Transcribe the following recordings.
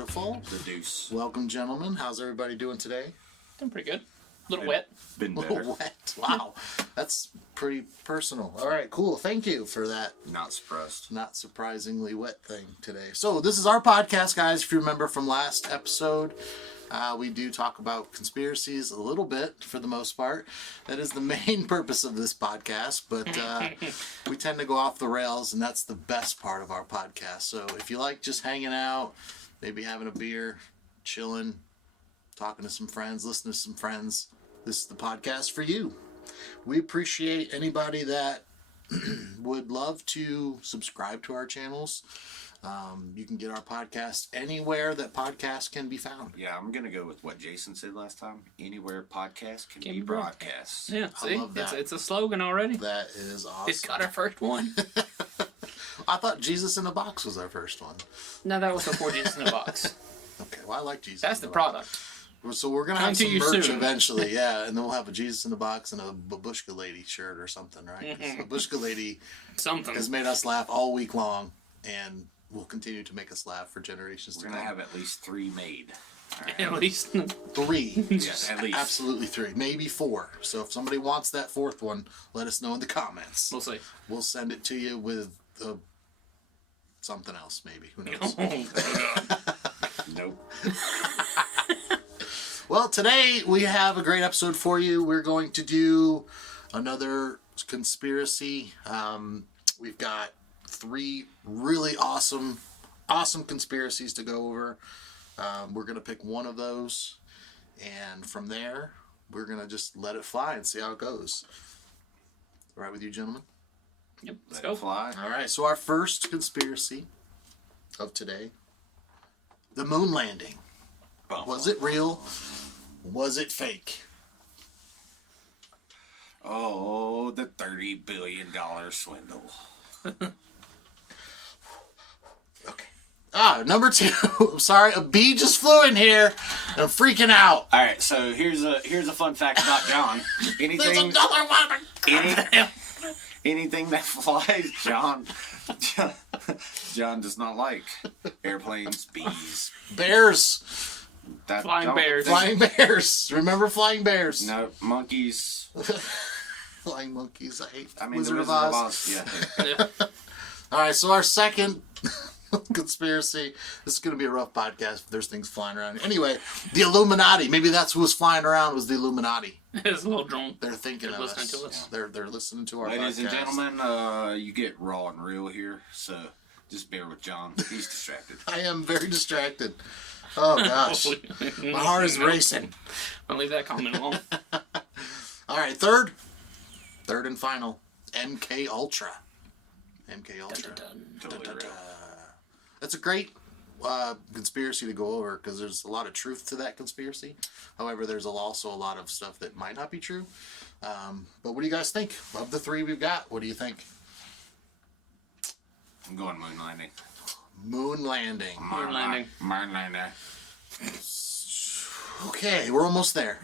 Beautiful. The deuce. Welcome, gentlemen. How's everybody doing today? Doing pretty good. A little wet. Been A better. little wet. Wow. That's pretty personal. All right, cool. Thank you for that Not surprised. not surprisingly wet thing today. So this is our podcast, guys. If you remember from last episode, we do talk about conspiracies a little bit for the most part. That is the main purpose of this podcast, but we tend to go off the rails, and that's the best part of our podcast. So if you like just hanging out, maybe having a beer, chilling, talking to some friends, listening to some friends, this is the podcast for you. We appreciate anybody that would love to subscribe to our channels. You can get our podcast anywhere that podcasts can be found. Yeah, I'm going to go with what Jason said last time. Anywhere podcast can Can be be broadcast. Yeah, I see? love that. It's a slogan already. That is awesome. It's got our first one. I thought Jesus in a Box was our first one. No, that was before Jesus in a Box. Okay, well, I like Jesus. That's in the a Box. product. So we're going to Come have to some you merch soon. eventually, yeah, and then we'll have a Jesus in a Box and a Babushka Lady shirt or something, right? 'Cause Babushka Lady Something. has made us laugh all week long and will continue to make us laugh for generations We're to going to come. have at least 3 made. All right. At least. 3. Yes, at least. Absolutely 3. Maybe 4. So if somebody wants that 4th one, let us know in the comments. We'll see. We'll send it to you with something else, maybe. Who knows? Nope. Well, today we have a great episode for you. We're going to do another conspiracy. We've got 3 really awesome conspiracies to go over. We're going to pick one of those, and from there, we're going to just let it fly and see how it goes. All right with you, gentlemen? Yep, let's Let go. it fly. All right, so our first conspiracy of today, the moon landing. Was it real? Was it fake? Oh, the $30 billion swindle. Okay. Number 2. I'm sorry, a bee just flew in here. And I'm freaking out. All right, so here's a fun fact about John. There's Anything another one. anything that flies, John does not like. Airplanes, bees. Bears. That, Flying don't bears. think- Flying bears. Remember flying bears? No, monkeys. Flying monkeys. I hate I mean, Wizard the of Wizard of Oz. Oz. Yeah. Yeah. All right, so our second conspiracy. This is going to be a rough podcast if there's things flying around. Anyway, the Illuminati. Maybe that's who was flying around was the Illuminati. It's a little drunk. They're thinking They're of us. listening to us. They're listening to our Ladies and podcast. gentlemen, you get raw and real here, so just bear with John. He's distracted. I am very distracted. Oh, gosh. My heart is racing. I'll leave that comment alone. All right, third and final, MK Ultra. MK Ultra. Totally real. That's a great conspiracy to go over because there's a lot of truth to that conspiracy. However, there's also a lot of stuff that might not be true. But what do you guys think? Of the 3 we've got, what do you think? I'm going moon landing. Moon landing. Moon landing. Moon landing. Okay, we're almost there.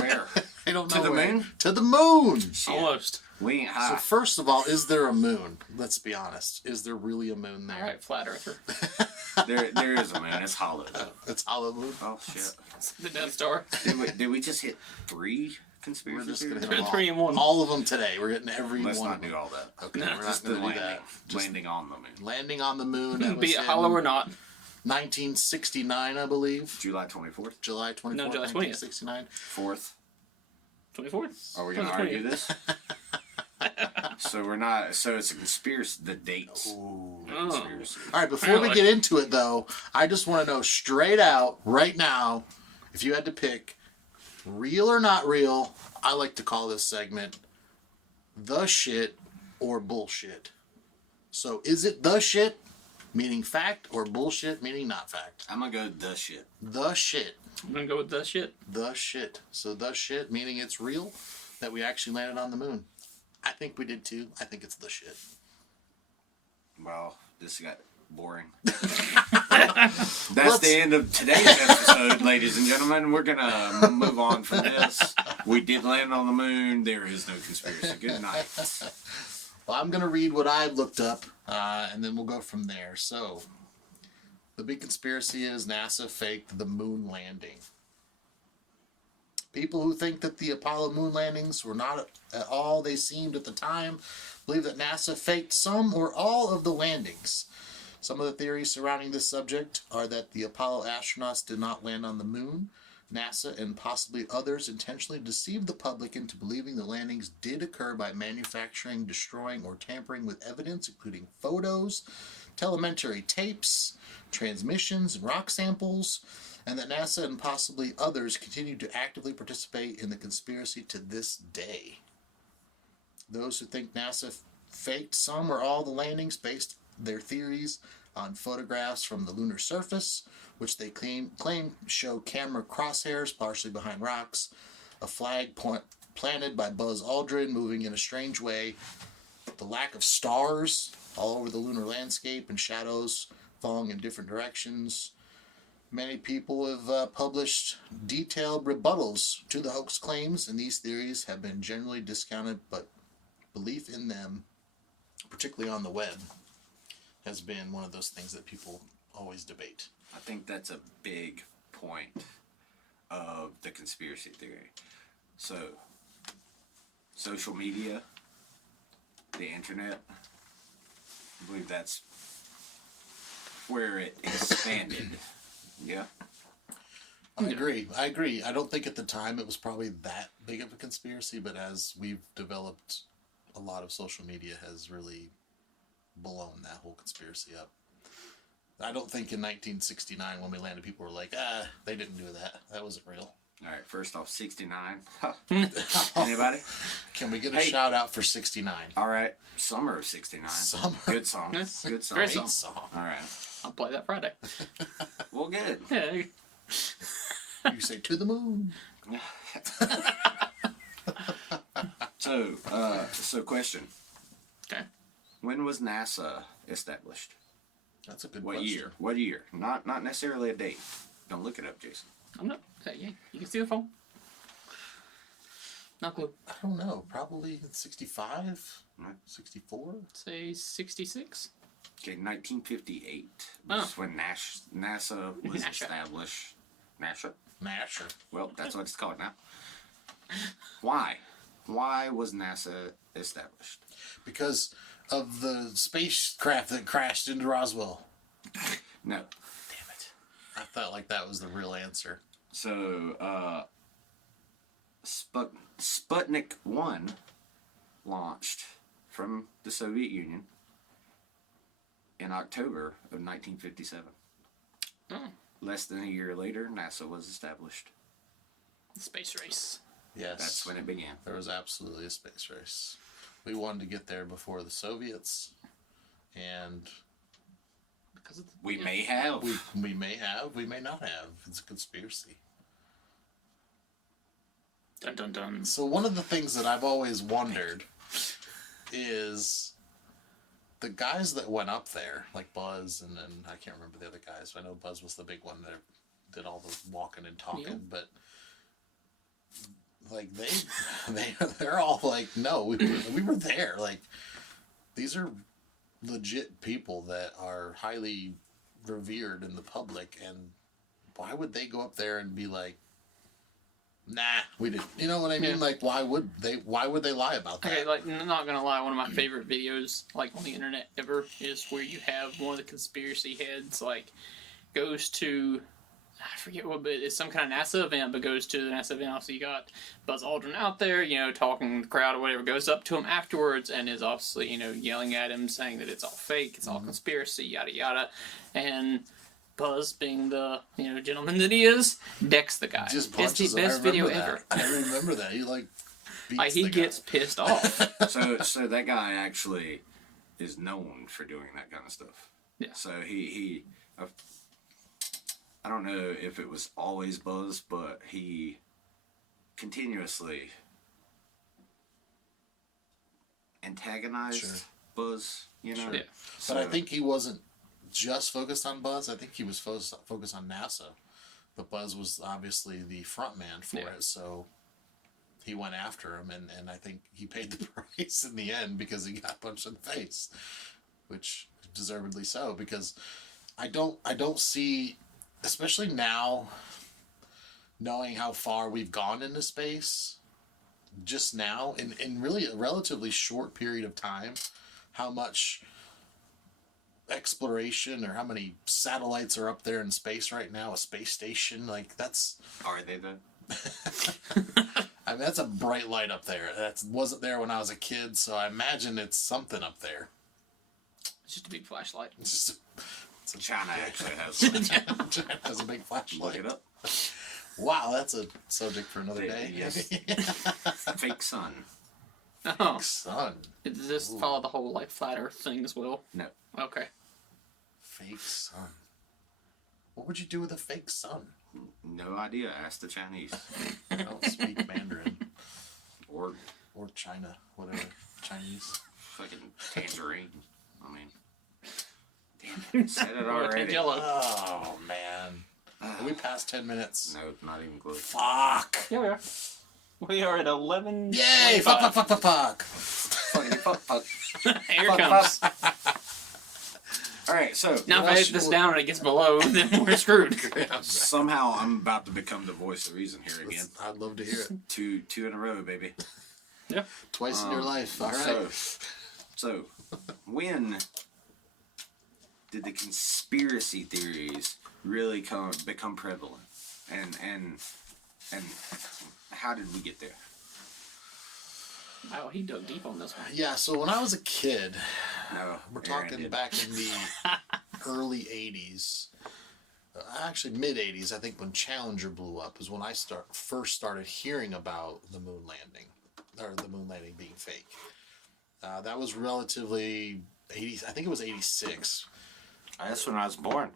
Where? I don't know To the where. moon? To the moon. Almost. We ain't So high. first of all, is there a moon? Let's be honest. Is there really a moon there? All right, flat earther. There is a moon. It's hollow. It's hollow moon. Oh shit! The Death Star. Did we just hit 3 We're conspiracy just gonna theories? hit them 3 and 1. all of them today. We're hitting every Let's one not of them. do all that. Okay, No, we're not Just the going to do landing. that. Just Landing on the moon. landing on the moon. That Be was it in hollow or not. 1969, I believe. July 24th, July 24th, No, July 20th. 1969. 4th. 24th. Are we gonna 20th. argue this? So we're not. So it's a conspiracy. The dates. Ooh. Oh. Conspiracy. All right, before we Really? get into it, though, I just want to know straight out, right now, if you had to pick real or not real, I like to call this segment the shit or bullshit. So is it the shit, meaning fact, or bullshit, meaning not fact? I'm gonna go the shit. The shit. I'm going to go with that shit. The shit. So the shit, meaning it's real, that we actually landed on the moon. I think we did too. I think it's the shit. Well, this got boring. That's the end of today's episode, ladies and gentlemen. We're gonna move on from this. We did land on the moon. There is no conspiracy. Good night. Well, I'm going to read what I looked up, and then we'll go from there. So, The big conspiracy is NASA faked the moon landing. People who think that the Apollo moon landings were not at all they seemed at the time believe that NASA faked some or all of the landings. Some of the theories surrounding this subject are that the Apollo astronauts did not land on the moon. NASA and possibly others intentionally deceived the public into believing the landings did occur by manufacturing, destroying, or tampering with evidence, including photos, telemetry tapes, transmissions, and rock samples, and that NASA and possibly others continue to actively participate in the conspiracy to this day. Those who think NASA faked some or all the landings based their theories on photographs from the lunar surface, which they claim show camera crosshairs partially behind rocks, a flag planted by Buzz Aldrin moving in a strange way, the lack of stars all over the lunar landscape and shadows falling in different directions. Many people have published detailed rebuttals to the hoax claims, and these theories have been generally discounted, but belief in them, particularly on the web, has been one of those things that people always debate. I think that's a big point of the conspiracy theory. So, social media, the internet, I believe that's where it expanded. Yeah. I agree. I don't think at the time it was probably that big of a conspiracy, but as we've developed, a lot of social media has really blown that whole conspiracy up. I don't think in 1969 when we landed, people were like, they didn't do that. That wasn't real. All right, first off, 69. Anybody? Can we get a shout out for 69? All right, Summer of 69. Summer. Good song. Yes. Good song. Great Great song. song. All right. I'll play that Friday. Well, good. Yeah. You say to the moon. So question. Okay. When was NASA established? That's a good What question. year? What year? Not necessarily a date. Don't look it up, Jason. I'm not. Yeah, you can see the phone. Not clue. I don't know. Probably 65? Right. 64? Say 66. Okay, 1958 was when NASA was NASA. established. NASA? Masher. Well, that's what it's called now. Why? Why was NASA established? Because of the spacecraft that crashed into Roswell. No. Damn it. I felt like that was the real answer. So, Sputnik 1 launched from the Soviet Union in October of 1957. Oh. Less than a year later, NASA was established. The space race. Yes. That's when it began. There was absolutely a space race. We wanted to get there before the Soviets, and Because of the, We may have. we may have, we may not have. It's a conspiracy. Dun dun dun. So one of the things that I've always wondered is the guys that went up there, like Buzz, and then I can't remember the other guys. I know Buzz was the big one that did all the walking and talking, Yeah. but like they're all like, no, we were there. Like, these are legit people that are highly revered in the public, and why would they go up there and be like, nah, we didn't? You know what I mean? Yeah. Like, why would they lie about that? Okay, like, I'm not gonna lie, one of my favorite videos, like, on the internet ever, is where you have one of the conspiracy heads, like, goes to, I forget what, but it's some kind of NASA event, but goes to the NASA event. Obviously, you got Buzz Aldrin out there, you know, talking to the crowd or whatever, goes up to him afterwards and is obviously, you know, yelling at him, saying that it's all fake, it's all conspiracy, yada yada. And Buzz, being the, you know, gentleman that he is, decks the guy. Just It's punches the him. best I remember video that. ever. I remember that. He like beats Like, he the guy. gets pissed off. So that guy actually is known for doing that kind of stuff. Yeah. So he I don't know if it was always Buzz, but he continuously antagonized Sure. Buzz, you know? Yeah. But I think he wasn't just focused on Buzz. I think he was focused on NASA. But Buzz was obviously the front man for Yeah. it, so he went after him, and I think he paid the price in the end because he got punched in the face, which deservedly so, because I don't see, especially now, knowing how far we've gone into space, just now, in really a relatively short period of time, how much exploration or how many satellites are up there in space right now, a space station, like that's... Are they though? I mean, that's a bright light up there. That wasn't there when I was a kid, so I imagine it's something up there. It's just a big flashlight. It's just... China actually has one. China has a big flashlight. Look it up. Wow, that's a subject for another day. Yes. Fake sun. Oh. Sun. Does this follow the whole like flat Earth thing as well? No. Okay. Fake sun. What would you do with a fake sun? No idea. Ask the Chinese. I don't speak Mandarin. Or China. Whatever. Chinese. fucking tangerine. I mean, damn it. Said it already. Jello. Oh, man. Are we past 10 minutes? No, not even close. Fuck. Here we are. We are at 11. Yay! Fuck, fuck, fuck, fuck, fuck. Fuck. Here it comes. Alright, so Now if I edit this down and it gets below, then we're screwed. somehow I'm about to become the voice of reason here again. I'd love to hear it. Two in a row, baby. Yeah. Twice in your life. All right. So when did the conspiracy theories really become prevalent? And how did we get there? Wow, he dug deep on this one. Yeah, so when I was a kid, No, we're Aaron talking did. back in the early 80s, actually mid 80s, I think when Challenger blew up is when I first started hearing about the moon landing, or the moon landing being fake. That was relatively 80, I think it was 86. That's when I was born.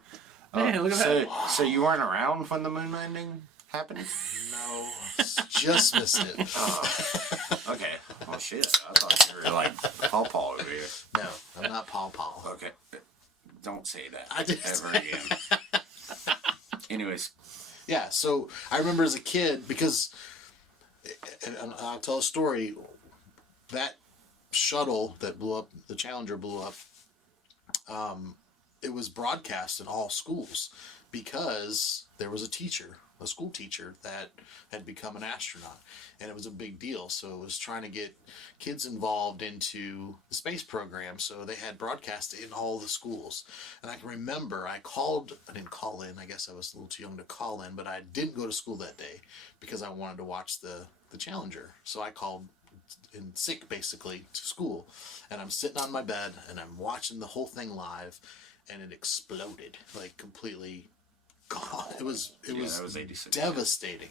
Man, look at that. So you weren't around when the moon landing happened? No, just missed it. Okay. Well, shit. I thought you were like Paw Paw over here. No, I'm not Paul Paul. Okay. Don't say that I did. ever again. Anyways. Yeah, so I remember as a kid, because, and I'll tell a story, that shuttle that blew up, the Challenger blew up, it was broadcast in all schools because there was a school teacher that had become an astronaut, and it was a big deal. So it was trying to get kids involved into the space program, so they had broadcast in all the schools. And I can remember I didn't call in, I guess I was a little too young to call in, but I didn't go to school that day because I wanted to watch the Challenger. So I called in sick basically to school, and I'm sitting on my bed and I'm watching the whole thing live, and it exploded, like completely gone. It was that was 86. devastating.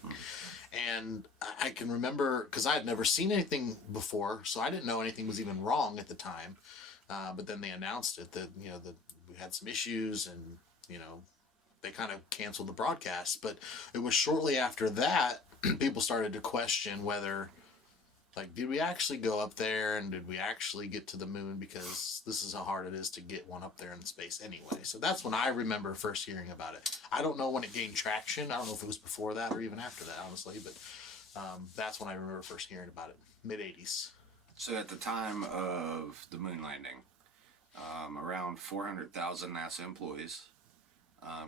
And I can remember, because I had never seen anything before, so I didn't know anything was even wrong at the time. But then they announced it, that that we had some issues, and they kind of canceled the broadcast. But it was shortly after that people started to question whether, like, did we actually go up there, and did we actually get to the moon? Because this is how hard it is to get one up there in space anyway. So that's when I remember first hearing about it. I don't know when it gained traction. I don't know if it was before that or even after that, honestly. But that's when I remember first hearing about it, mid-'80s. So at the time of the moon landing, around 400,000 NASA employees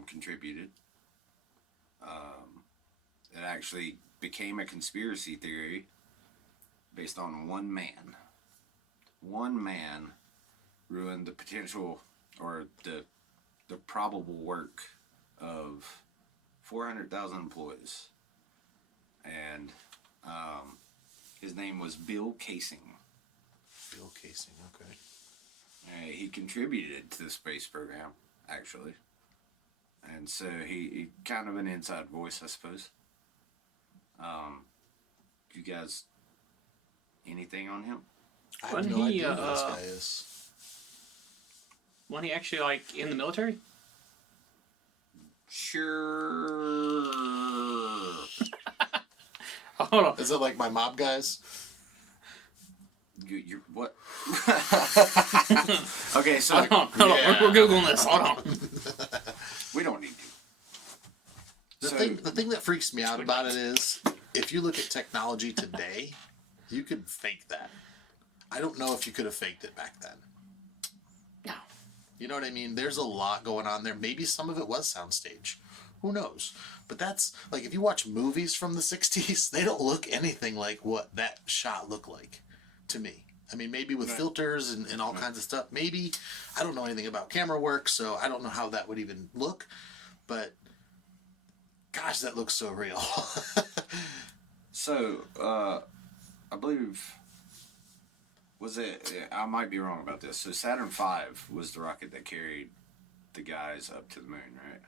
contributed. It actually became a conspiracy theory based on one man. One man ruined the potential, or the probable work of 400,000 employees. And his name was Bill Casing. Bill Casing, okay. He contributed to the space program, actually. And so he kind of an inside voice, I suppose. You guys, anything on him? I have Wasn't no he, idea who this guy is. Wasn't he actually like in the military? Sure. Hold on. Is it like my mob guys? You're what? Okay, so Hold on. We're Googling this. Hold on. we don't need to. The thing that freaks me out about it is, if you look at technology today, you could fake that. I don't know if you could have faked it back then. No. You know what I mean? There's a lot going on there. Maybe some of it was soundstage. Who knows? But that's, like, if you watch movies from the 60s, they don't look anything like what that shot looked like to me. I mean, maybe with filters and all kinds of stuff. Maybe. I don't know anything about camera work, so I don't know how that would even look. But, gosh, that looks so real. So, I believe, was it, I might be wrong about this. So Saturn V was the rocket that carried the guys up to the moon, right?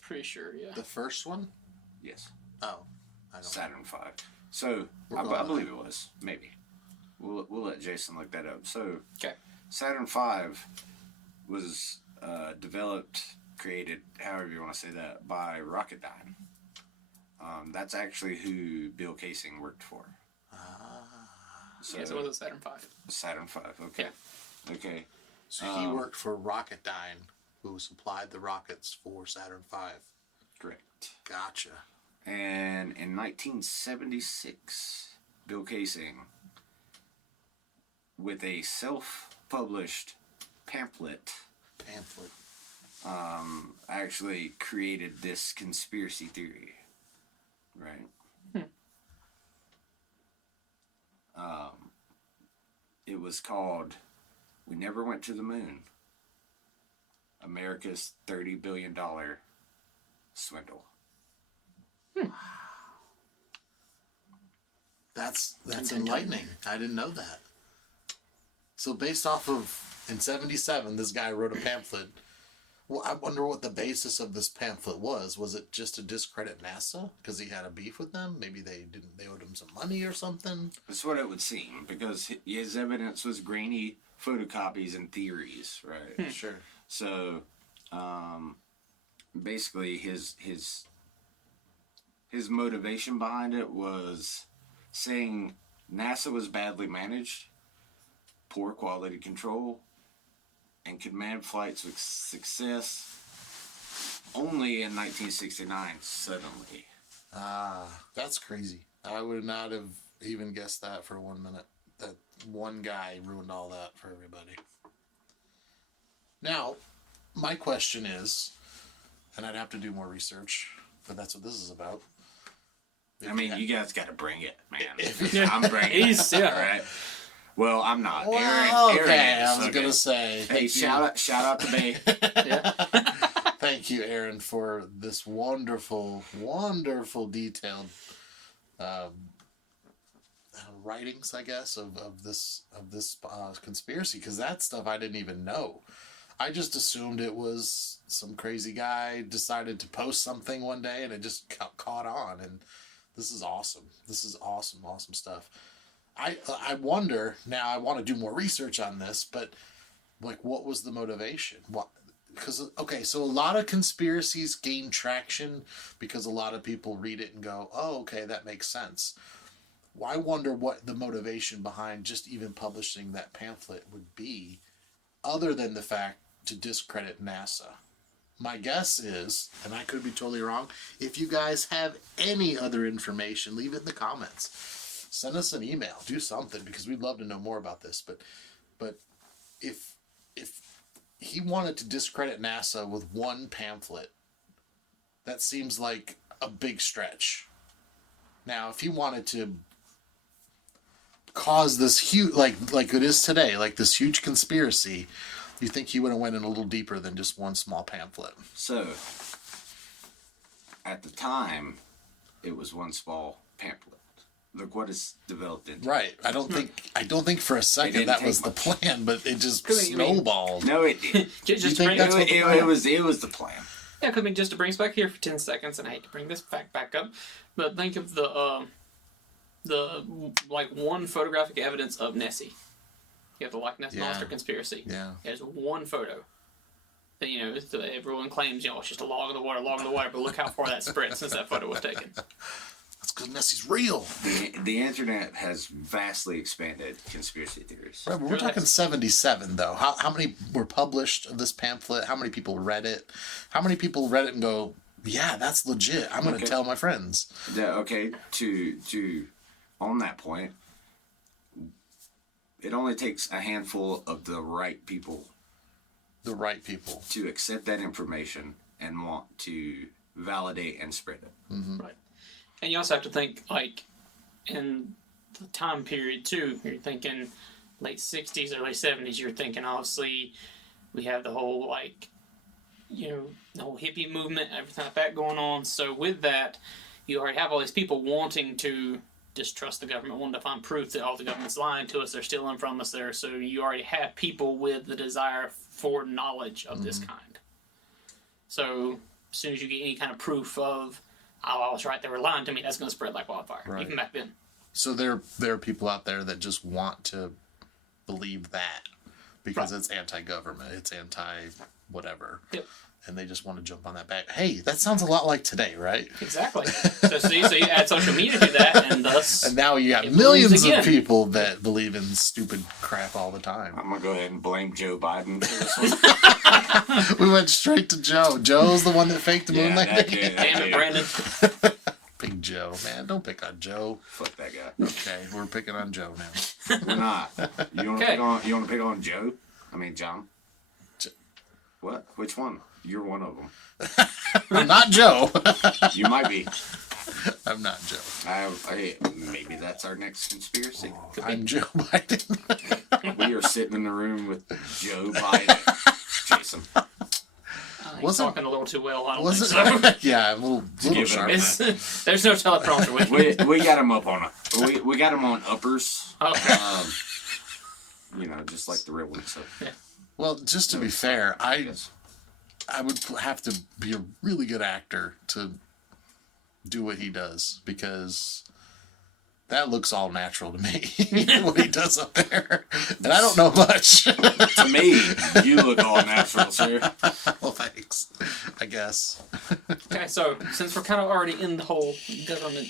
Pretty sure, yeah. The first one? Yes. Oh, I don't know. Saturn V. So, I believe it was. Maybe. We'll let Jason look that up. So, Okay. Saturn V was developed, created, however you want to say that, by Rocketdyne. That's actually who Bill Casing worked for. So it was a Saturn V. Saturn V, okay. Yeah. Okay. So he worked for Rocketdyne, who supplied the rockets for Saturn V. Correct. Gotcha. And in 1976, Bill Casing, with a self-published pamphlet, actually created this conspiracy theory, right? It was called "We Never Went to the Moon: America's $30 billion Swindle." That's enlightening. I didn't know that. So based off of, in 77, this guy wrote a pamphlet. Well, I wonder what the basis of this pamphlet was. Was it just to discredit NASA because he had a beef with them? Maybe they owed him some money or something. That's what it would seem, because his evidence was grainy photocopies and theories, right? Sure. So, basically, his motivation behind it was saying NASA was badly managed, poor quality control, and could man flights with success only in 1969, suddenly. That's crazy. I would not have even guessed that for 1 minute. That one guy ruined all that for everybody. Now, my question is, and I'd have to do more research, but that's what this is about. I mean, you guys got to bring it, man. Yeah. I'm bringing it, yeah. all right? Well, I'm not. Well, Aaron okay, is. I was gonna say. Hey, shout out to me. Yeah. Thank you, Aaron, for this wonderful, wonderful detailed writings, I guess, of this conspiracy. Because that stuff I didn't even know. I just assumed it was some crazy guy decided to post something one day and it just caught on. And this is awesome. This is awesome stuff. I wonder, now I want to do more research on this, but like, what was the motivation? What? Because, okay, so a lot of conspiracies gain traction because a lot of people read it and go, oh, okay, that makes sense. Well, I wonder what the motivation behind just even publishing that pamphlet would be, other than the fact to discredit NASA. My guess is, and I could be totally wrong, if you guys have any other information, leave it in the comments. Send us an email, do something, because we'd love to know more about this. But if he wanted to discredit NASA with one pamphlet, that seems like a big stretch. Now, if he wanted to cause this huge, like it is today, like this huge conspiracy, you think he would have went in a little deeper than just one small pamphlet? So, at the time, it was one small pamphlet. Look what it's developed into. Right. I don't think for a second that was the plan, but it just snowballed. No, it did. It was the plan. Yeah, because I mean, just to bring us back here for 10 seconds, and I hate to bring this fact back up, but think of the like one photographic evidence of Nessie. You have the Loch Ness Monster conspiracy. Yeah. There's one photo. That, you know, everyone claims, it's just a log in the water, but look how far that spread since that photo was taken. That's because Nessie's real. The internet has vastly expanded conspiracy theories. Right, but we're talking 77, though. How many were published of this pamphlet? How many people read it? How many people read it and go, yeah, that's legit. I'm going to tell my friends. Okay, to on that point, it only takes a handful of the right people to accept that information and want to validate and spread it. Right. And you also have to think, like, in the time period, too, you're thinking late 60s, early 70s, you're thinking, obviously, we have the whole, like, you know, the whole hippie movement, everything like that going on. So with that, you already have all these people wanting to distrust the government, wanting to find proof that all the government's lying to us, they're stealing from us there. So you already have people with the desire for knowledge of this kind. So as soon as you get any kind of proof of, oh, I was right, they were lying to me, that's going to spread like wildfire, even back then. So there are people out there that just want to believe that because it's anti-government, it's anti-whatever. Yep. And they just want to jump on that back. Hey, that sounds a lot like today, right? Exactly. So you add social media to that, and thus... And now you have millions of people that believe in stupid crap all the time. I'm going to go ahead and blame Joe Biden for this one. We went straight to Joe. Joe's the one that faked the moon landing. Damn it, Brandon. Big Joe, man. Don't pick on Joe. Fuck that guy. Okay, we're picking on Joe now. We're not. You want to pick on Joe? I mean, John? What? Which one? You're one of them. I'm not Joe. You might be. I'm not Joe. Maybe that's our next conspiracy. I'm Joe Biden. We are sitting in the room with Joe Biden. Jason. He's talking a little too well. I don't think so. Yeah, a little sharp. There's no teleprompter with me. We got him up on we got him on uppers. Okay. You know, just like the real one. So. Yeah. Well, just to be fair, I would have to be a really good actor to do what he does, because that looks all natural to me, what he does up there. And I don't know much. To me, you look all natural, sir. Well, thanks, I guess. Okay, so since we're kind of already in the whole government,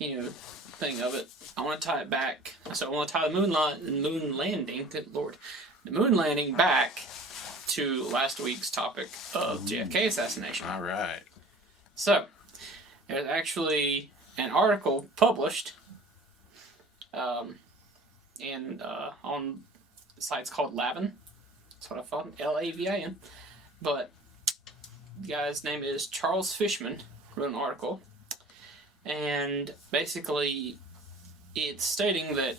thing of it, I want to tie it back. So I want to tie the moon landing, good Lord, the moon landing back to last week's topic of JFK assassination. All right. So, there's actually an article published on sites called Lavin. That's what I thought, Lavin. But the guy's name is Charles Fishman, wrote an article. And basically, it's stating that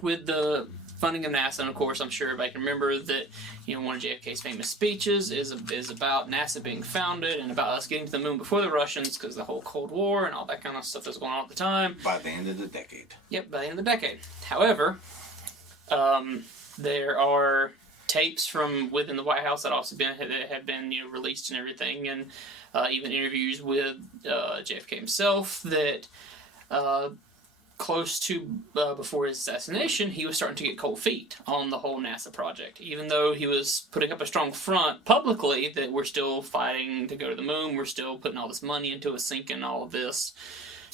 with the funding of NASA, and of course, I'm sure everybody can remember that, one of JFK's famous speeches is about NASA being founded and about us getting to the moon before the Russians, because the whole Cold War and all that kind of stuff that's going on at the time. By the end of the decade. Yep, by the end of the decade. However, there are tapes from within the White House that have been released and everything, and even interviews with JFK himself that close to before his assassination, he was starting to get cold feet on the whole NASA project. Even though he was putting up a strong front publicly that we're still fighting to go to the moon, we're still putting all this money into it, sinking all of this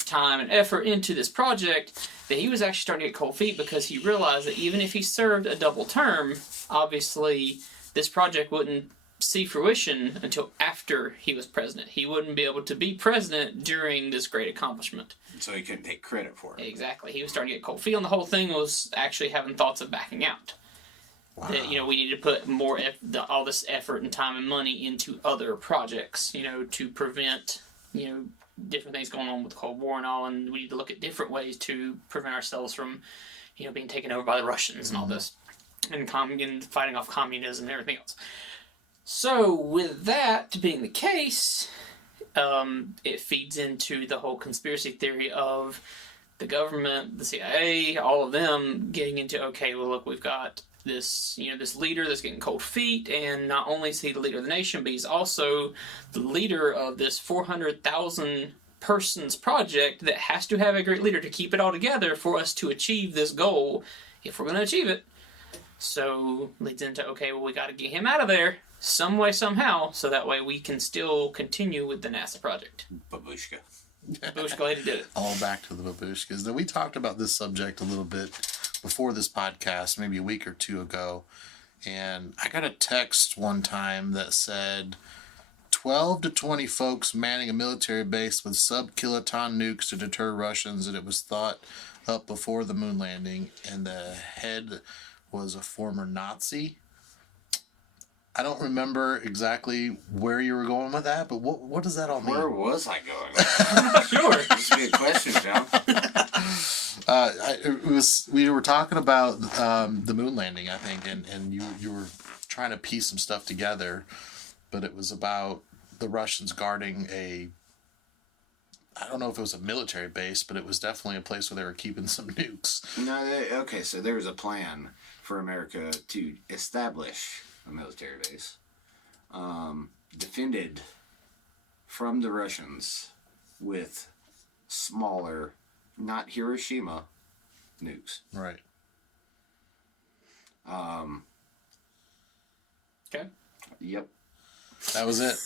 time and effort into this project, that he was actually starting to get cold feet because he realized that even if he served a double term, obviously this project wouldn't see fruition until after he was president. He wouldn't be able to be president during this great accomplishment. So he couldn't take credit for it. Exactly. He was starting to get cold feet, and the whole thing was actually having thoughts of backing out. Wow. That, we need to put more all this effort and time and money into other projects, to prevent, different things going on with the Cold War and all, and we need to look at different ways to prevent ourselves from, being taken over by the Russians and all this, and fighting off communism and everything else. So, with that being the case, it feeds into the whole conspiracy theory of the government, the CIA, all of them getting into, okay, well, look, we've got this, this leader that's getting cold feet, and not only is he the leader of the nation, but he's also the leader of this 400,000 persons project that has to have a great leader to keep it all together for us to achieve this goal, if we're going to achieve it. So, leads into, okay, well, we got to get him out of there some way, somehow, so that way we can still continue with the NASA project. Babushka. Babushka lady did it. All back to the babushkas. Now, we talked about this subject a little bit before this podcast, maybe a week or two ago, and I got a text one time that said 12 to 20 folks manning a military base with sub-kiloton nukes to deter Russians, and it was thought up before the moon landing, and the head was a former Nazi. I don't remember exactly where you were going with that, but what does that all mean? Where was I going? I'm not sure. That's a good question, John. We were talking about the moon landing, I think, and you were trying to piece some stuff together, but it was about the Russians guarding I don't know if it was a military base, but it was definitely a place where they were keeping some nukes. No, okay, so there was a plan for America to establish a military base, defended from the Russians with smaller, not Hiroshima, nukes. Right. Okay. Yep. That was it.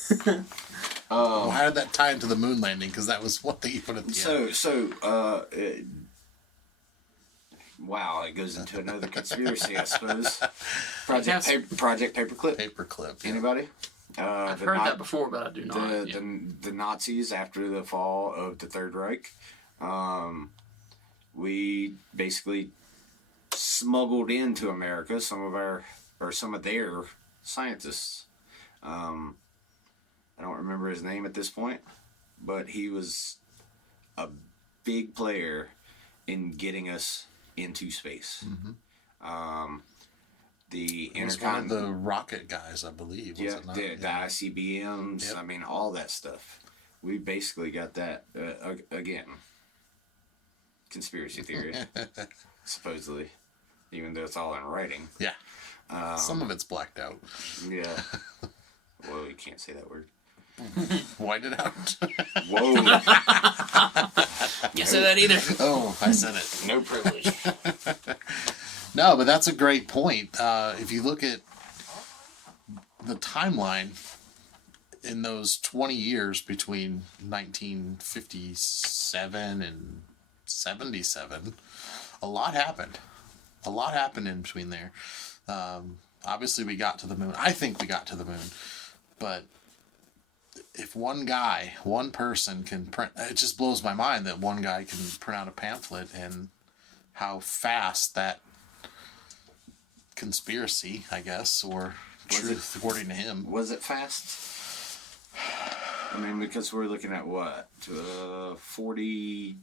Well, how did that tie into the moon landing? Because that was what they put at the end. Wow, it goes into another conspiracy, I suppose. Project Paperclip. Paperclip. Yeah. Anybody? I've heard that before, but I do not. The Nazis, after the fall of the Third Reich, we basically smuggled into America some of their scientists. I don't remember his name at this point, but he was a big player in getting us into space. Mm-hmm. It was one of the rocket guys, I believe. Yeah, was it not? the ICBMs. Yep. I mean, all that stuff. We basically got that again. Conspiracy theory, supposedly, even though it's all in writing. Yeah. Some of it's blacked out. Yeah. Well, you can't say that word. White it out. Whoa. Can't say that either. Oh, I said it. No privilege. No, but that's a great point. If you look at the timeline in those 20 years between 1957 and 77, a lot happened. A lot happened in between there. Obviously, we got to the moon. I think we got to the moon. But if one person can print, it just blows my mind that one guy can print out a pamphlet and how fast that conspiracy, I guess, or truth, according to him. Was it fast? I mean, because we're looking at what? 40...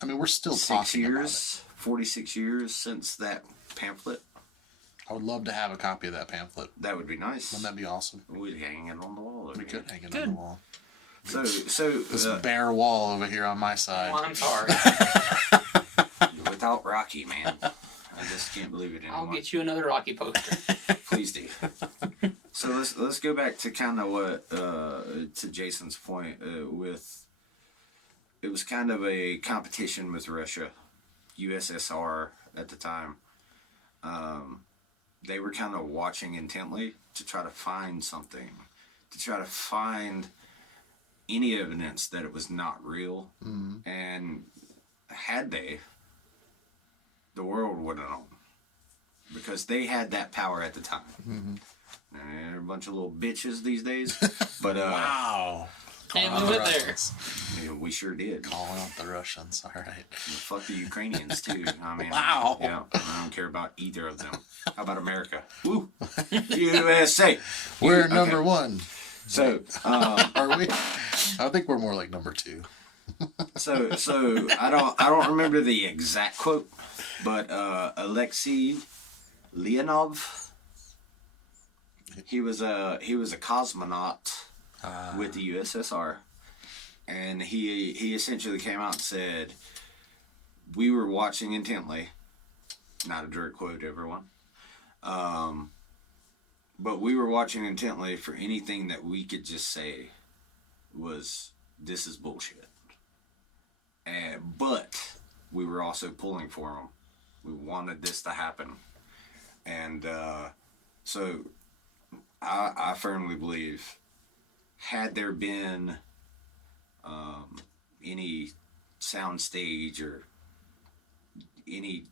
I mean, we're still talking about it. 46 years since that pamphlet. I would love to have a copy of that pamphlet. That would be nice. Wouldn't that be awesome? We'd hang it on the wall. We could hang it on the wall. So this bare wall over here on my side. Oh, I'm sorry. Without Rocky, man. I just can't believe it anymore. I'll get you another Rocky poster. Please do. So let's go back to kind of what to Jason's point with. It was kind of a competition with Russia, USSR at the time. They were kind of watching intently to try to find something, to try to find any evidence that it was not real. Mm-hmm. And had they, the world would have known. Because they had that power at the time. Mm-hmm. And they're a bunch of little bitches these days. But wow. And we went there. Yeah, we sure did. Calling out the Russians, all right. Well, fuck the Ukrainians, too. I mean, wow. Yeah, I don't care about either of them. How about America? Woo! USA! We're number one. So, are we? I think we're more like number two. so I don't remember the exact quote, but Alexei Leonov, he was a cosmonaut with the USSR, and he essentially came out and said, "We were watching intently." Not a direct quote, everyone. But we were watching intently for anything that we could just say was, "This is bullshit." But we were also pulling for them. We wanted this to happen. And so I firmly believe, had there been any soundstage or any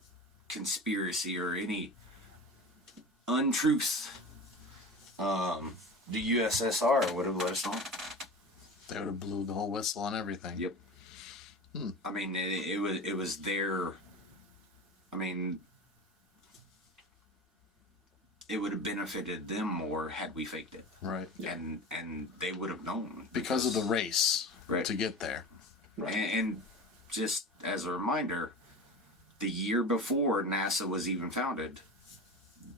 conspiracy or any untruth, the USSR would have let us know. They would have blew the whole whistle on everything. Yep. I mean, it was their. I mean, it would have benefited them more had we faked it. Right. And they would have known. Because of the race Right. to get there. Right. And just as a reminder, the year before NASA was even founded,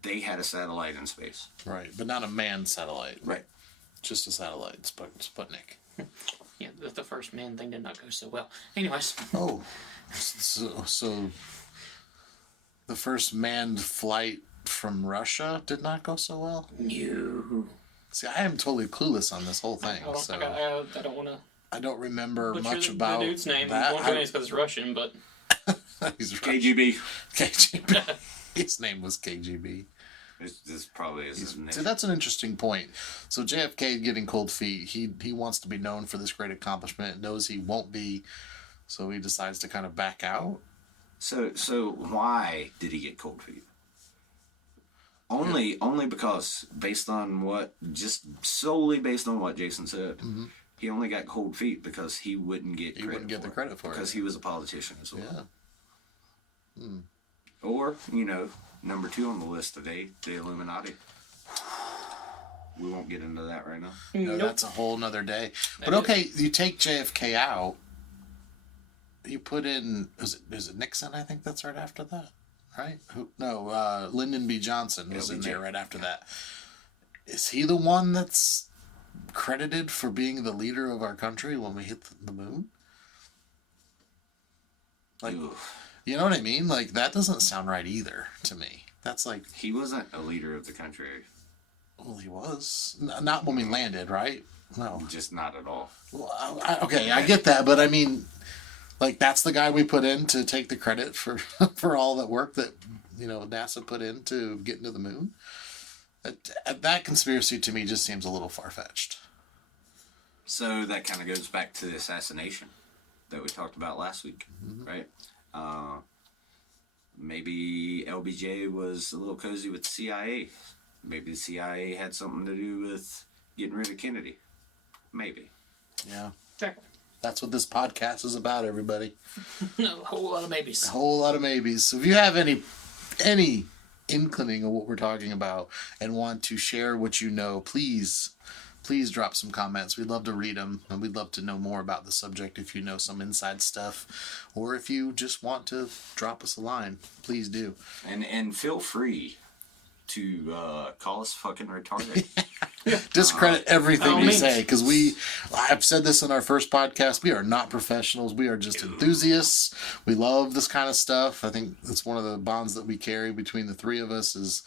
they had a satellite in space. Right. But not a manned satellite. Right. Just a satellite, Sputnik. Yeah, the first man thing did not go so well. Anyways. Oh. So the first manned flight from Russia did not go so well? No. See, I am totally clueless on this whole thing. I don't want to I don't remember butcher much the about dude's name. that. Won't do it because it's Russian, but He's Russian. KGB. KGB. His name was KGB. This probably is his name. See, that's an interesting point. So JFK getting cold feet. He wants to be known for this great accomplishment. Knows he won't be, so he decides to kind of back out. So why did he get cold feet? Only because solely based on what Jason said, he only got cold feet because he wouldn't get the credit for it because he was a politician as well. Yeah. Or number 2 on the list today, the Illuminati. We won't get into that right now. No, Nope. that's a whole nother day. But okay, you take JFK out. You put in is it Nixon? I think that's right after that, right? Lyndon B. Johnson was in there right after that. Is he the one that's credited for being the leader of our country when we hit the moon? Like, Oof. you know what I mean? Like, that doesn't sound right either to me. That's like, He wasn't a leader of the country. well, he was not when we landed, right? No, Just not at all. well, okay, I get that, but I mean, like, that's the guy we put in to take the credit for for all that work that NASA put in to get into the moon. That conspiracy to me just seems a little far fetched. So that kind of goes back to the assassination that we talked about last week, right? Maybe LBJ was a little cozy with the CIA. Maybe the CIA had something to do with getting rid of Kennedy. Maybe. Yeah, Exactly. that's what this podcast is about, everybody. No, a whole lot of maybes. A whole lot of maybes. So if you have any inkling of what we're talking about and want to share what you know, please drop some comments. We'd love to read them, and we'd love to know more about the subject if you know some inside stuff, or if you just want to drop us a line, please do. And feel free to call us fucking retarded. Discredit everything we means. say, because I've said this in our first podcast, we are not professionals. We are just enthusiasts. We love this kind of stuff. I think it's one of the bonds that we carry between the three of us is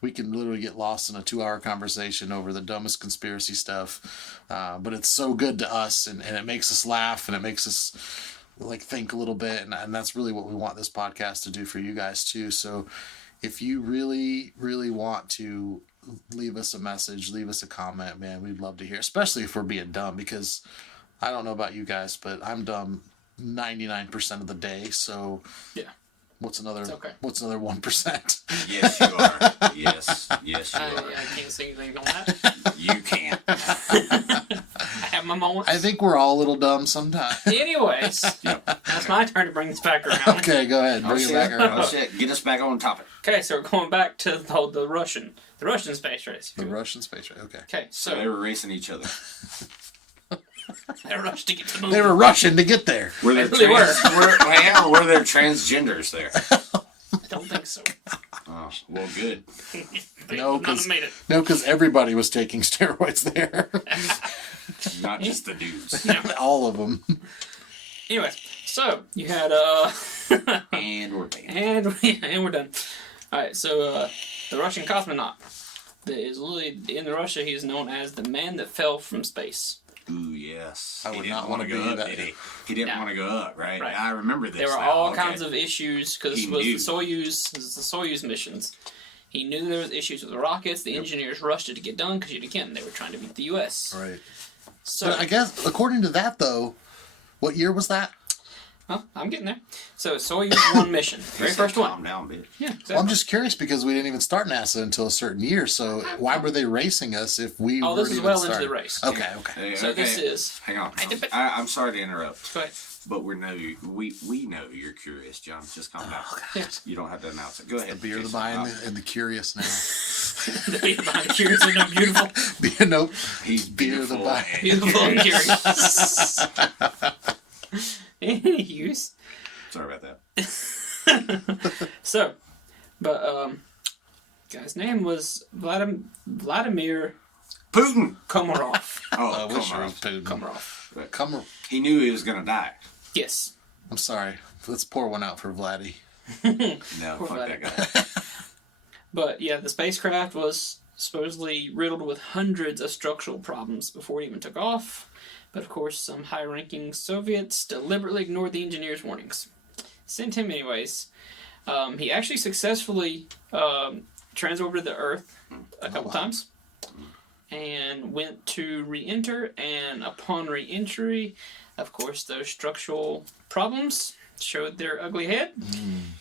we can literally get lost in a 2-hour conversation over the dumbest conspiracy stuff. But it's so good to us, and it makes us laugh, and it makes us like think a little bit. And that's really what we want this podcast to do for you guys too. So if you really, really want to leave us a message, leave us a comment, man, we'd love to hear, especially if we're being dumb, because I don't know about you guys, but I'm dumb 99% of the day. So Yeah. what's another It's okay. what's another 1%? Yes, you are. Yes, you I are. can't say anything on that. You can't. I have my moments. I think we're all a little dumb sometimes. Anyways, that's my turn to bring this back around. Okay, go ahead, bring it back around. Oh shit! Get us back on topic. Okay, so we're going back to the Russian space race. The Russian space race. Okay. Okay, So so they were racing each other. they rushed to get to the moon. They were rushing to get there. Were there They really were there transgenders there? I don't think so. Oh, well, good. They No, would not 'cause- have made it. No, because everybody was taking steroids there. Not just the dudes. All of them. Anyways, so you had And we're banned. and we're done. All right, so the Russian cosmonaut that is literally in Russia, he is known as the man that fell from space. Ooh, yes. I would He not didn't wanna wanna go be up, that- did he? He didn't No. want to go up, right? Right. I remember this. There were now. all Okay. kinds of issues because He it was knew. the Soyuz missions. He knew there was issues with the rockets. The engineers rushed it to get done because, again, they were trying to beat the U.S. Right. So But I guess, according to that, though, what year was that? Huh? I'm getting there. So Soyuz 1 mission. Very first Calm one. down, bitch. Yeah, exactly. Well, I'm just curious because we didn't even start NASA until a certain year. So why were they racing us if we Oh, weren't this is even well started? into the race. Okay. Hey, So okay. this is... Hang on. I did- I'm sorry to interrupt, Go ahead. but we know you're curious, John. Just calm down. Yeah. You don't have to announce it. Go ahead. The beer, the Jason. vine, and the curious now. The beer behind curious and no beautiful. Nope. He's Beer, the beautiful. vine. and Beautiful and curious. curious. Anywho's. Sorry about that. So, but guy's name was Vladimir Putin. Komarov. Oh, I wish come it on. was Putin. Komarov. Come. He knew he was gonna die. Yes. I'm sorry. Let's pour one out for Vladdy. No, Poor fuck that Vladdy. guy. But yeah, the spacecraft was supposedly riddled with hundreds of structural problems before it even took off. But of course, some high-ranking Soviets deliberately ignored the engineer's warnings. Sent him anyways. He actually successfully transorbited the Earth a couple times and went to re-enter. And upon re-entry, of course, those structural problems showed their ugly head.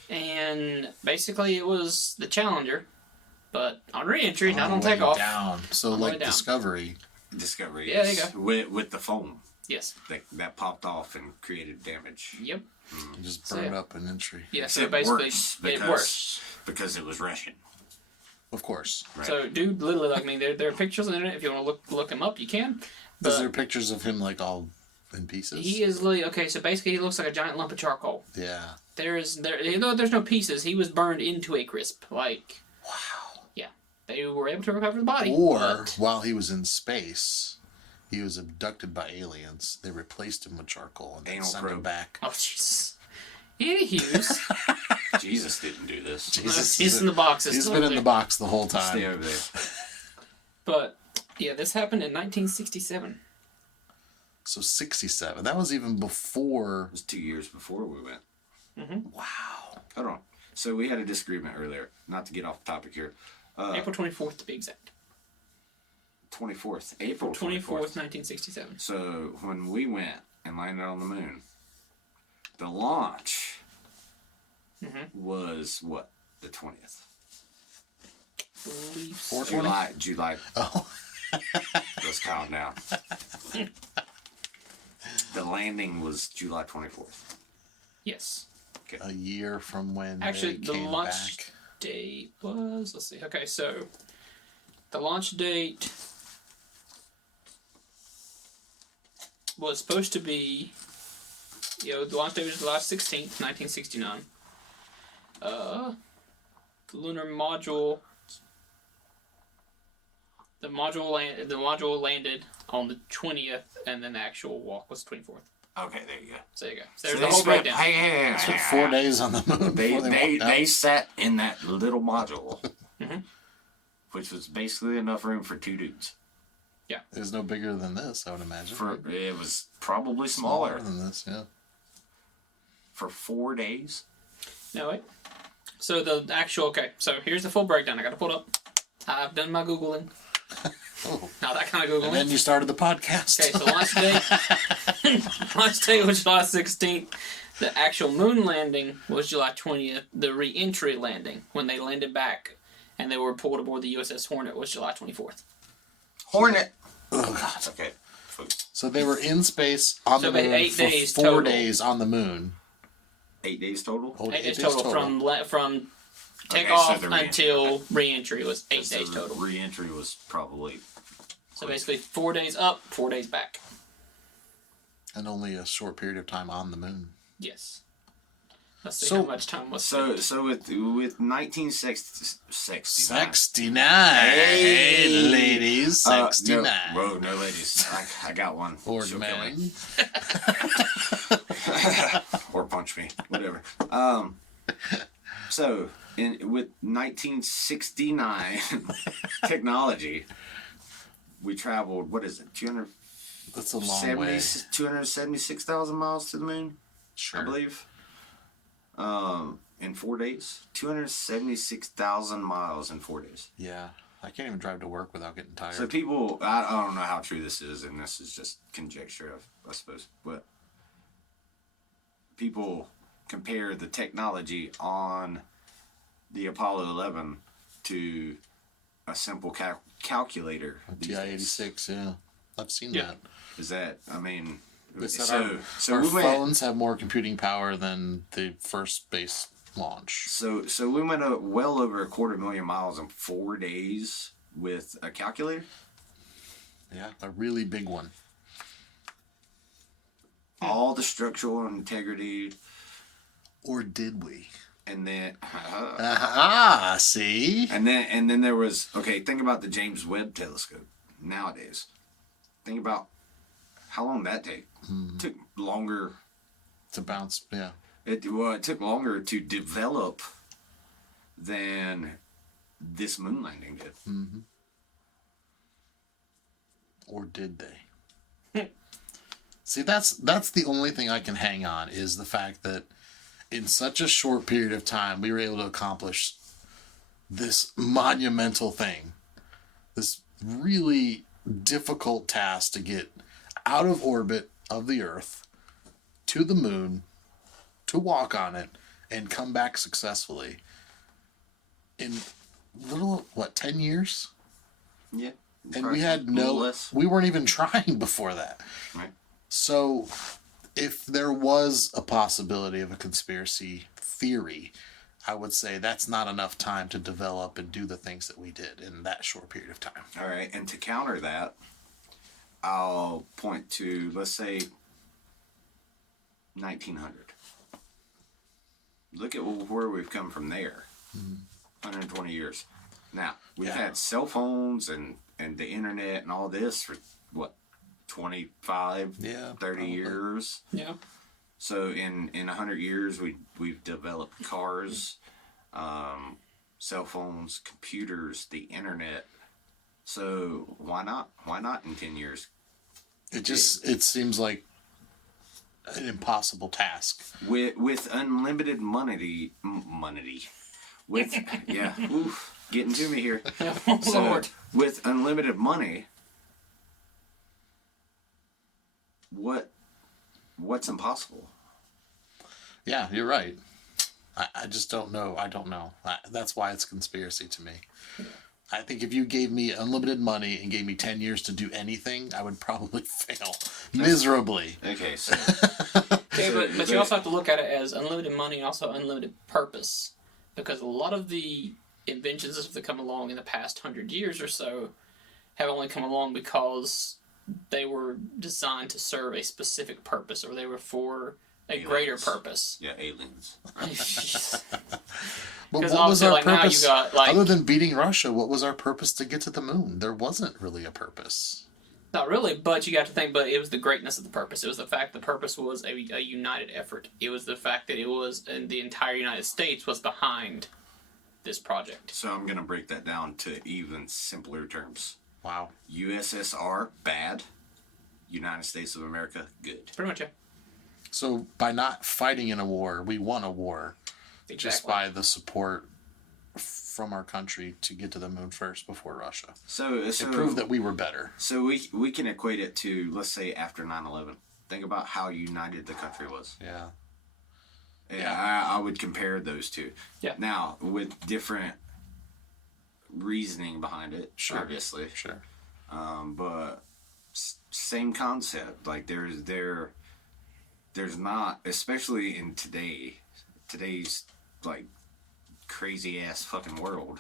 And basically, it was the Challenger, but on re-entry, not on takeoff. Down. So On the way like down. Discovery. Discovery. Yeah, there yes. you With the foam Yes. that popped off and created damage. Yep. You just So, burned yeah. up an entry. Yeah. So Except basically, worse, it because- worse. Because it was Russian. Of course. Right. So, dude, literally, like, I mean, there are pictures on the internet. If you want to look him up, you can. Is But there pictures of him like all in pieces? he is literally okay. So basically, he looks like a giant lump of charcoal. Yeah. There's no pieces. He was burned into a crisp. Like, Wow. yeah, they were able to recover the body. Or but- while he was in space, he was abducted by aliens. They replaced him with charcoal and then Anal sent him probe. back. oh jeez. Anywho's, Jesus didn't do this. Jesus. he's in the box. It's He's still been up in the there. box the whole Stay time. over there. But yeah, this happened in 1967. So 67. That was even before. It was 2 years before we went. Wow. Hold on. So we had a disagreement earlier. Not to get off the topic here. April 24th to be exact. 24th. April 24th, 24th. 1967. So when we went and landed on the moon, the launch was what? The 20th. Believe 420? July. Oh. Let's calm down. The landing was July 24th. Yes. A year from when Actually, they the came launch back. date was, let's see. Okay, so the launch date was supposed to be, the launch date was July 16th, 1969. The lunar module, the module landed on the 20th, and then the actual walk was 24th. Okay, there you go. So there you go. So there's So the whole spent- breakdown. Spent 4 days on the moon They before they, walked out. sat in that little module, Mhm. which was basically enough room for 2 dudes. It was no bigger than this, I would imagine. It was probably smaller than this, yeah. for 4 days. No, wait. So the actual, so here's the full breakdown. I got to pull it up. I've done my Googling. Oh. Not that kind of Googling. And then you started the podcast. Okay, so launch date was July 16th. The actual moon landing was July 20th. The re-entry landing, when they landed back and they were pulled aboard the USS Hornet, was July 24th. Hornet. Oh, God. Okay. So they were in space on So the about moon 8 for days 4 total. days on the moon. 8 days total. Oh, 8 days days total from takeoff the re-entry. until re-entry was 8 days So total. Re-entry was probably. So basically 4 days up, 4 days back. And only a short period of time on the moon. Yes. Let's see So- how much time was So with 1969. 69. Hey. Ladies. 69. No ladies. I got one. Or She'll kill me. men. Or punch me, whatever. So with 1969 technology, we traveled. What is it? That's a long way. 276,000 miles to the moon, Sure. I believe. In 4 days, 276,000 miles in 4 days. Yeah. I can't even drive to work without getting tired. So people, I don't know how true this is, and this is just conjecture, I suppose. But people compare the technology on the Apollo 11 to a simple calculator. TI-86, yeah. I've seen Yeah. that. Is that, I mean, They said so our we went, phones have more computing power than the first space launch. so we went well over 250,000 miles in 4 days with a calculator. Yeah, a really big one. All the structural integrity, Or did we? and then See? and then there was, okay, think about the James Webb telescope nowadays. Think about how long that take. It took longer. To bounce, yeah. It took longer to develop than this moon landing did. Or did they? See, that's the only thing I can hang on, is the fact that in such a short period of time we were able to accomplish this monumental thing. This really difficult task to get out of orbit of the Earth to the moon, to walk on it, and come back successfully in 10 years? Yeah. And we had less. we weren't even trying before that. Right. So if there was a possibility of a conspiracy theory, I would say that's not enough time to develop and do the things that we did in that short period of time. All right, and to counter that, I'll point to, let's say, 1900. Look at where we've come from there. 120 years. Now, we've Yeah. had cell phones and the internet and all this for, what, 25, Yeah, 30 probably. years? Yeah. So in 100 years, we've developed cars, cell phones, computers, the internet. So why not? Why not in 10 years? It seems like an impossible task. With unlimited money. With yeah, oof, getting to me here. Oh, So Lord. with unlimited money, what's impossible? Yeah, you're right. I just don't know. I don't know. That's why it's conspiracy to me. I think if you gave me unlimited money and gave me 10 years to do anything, I would probably fail miserably. Okay, so Okay, but you also have to look at it as unlimited money and also unlimited purpose. Because a lot of the inventions that have come along in the past 100 years or so have only come along because they were designed to serve a specific purpose, or they were for a greater purpose. yeah, aliens. But Because what was obviously, our like, now you purpose? got, like- Other than beating Russia, what was our purpose to get to the moon? There wasn't really a purpose. Not really, but you got to think, but it was the greatness of the purpose. It was the fact the purpose was a united effort. It was the fact that it was, and the entire United States was behind this project. So I'm gonna break that down to even simpler terms. Wow. USSR, bad. United States of America, good. Pretty much, yeah. So by not fighting in a war, we won a war Exactly. just by the support from our country to get to the moon first before Russia. So It proved that we were better. So we can equate it to, let's say, after 9/11. Think about how united the country was. Yeah. Yeah, I would compare those two. Yeah. Now, with different reasoning behind it, Sure. obviously. Sure. But same concept. Like there's not, especially in today's like crazy ass fucking world.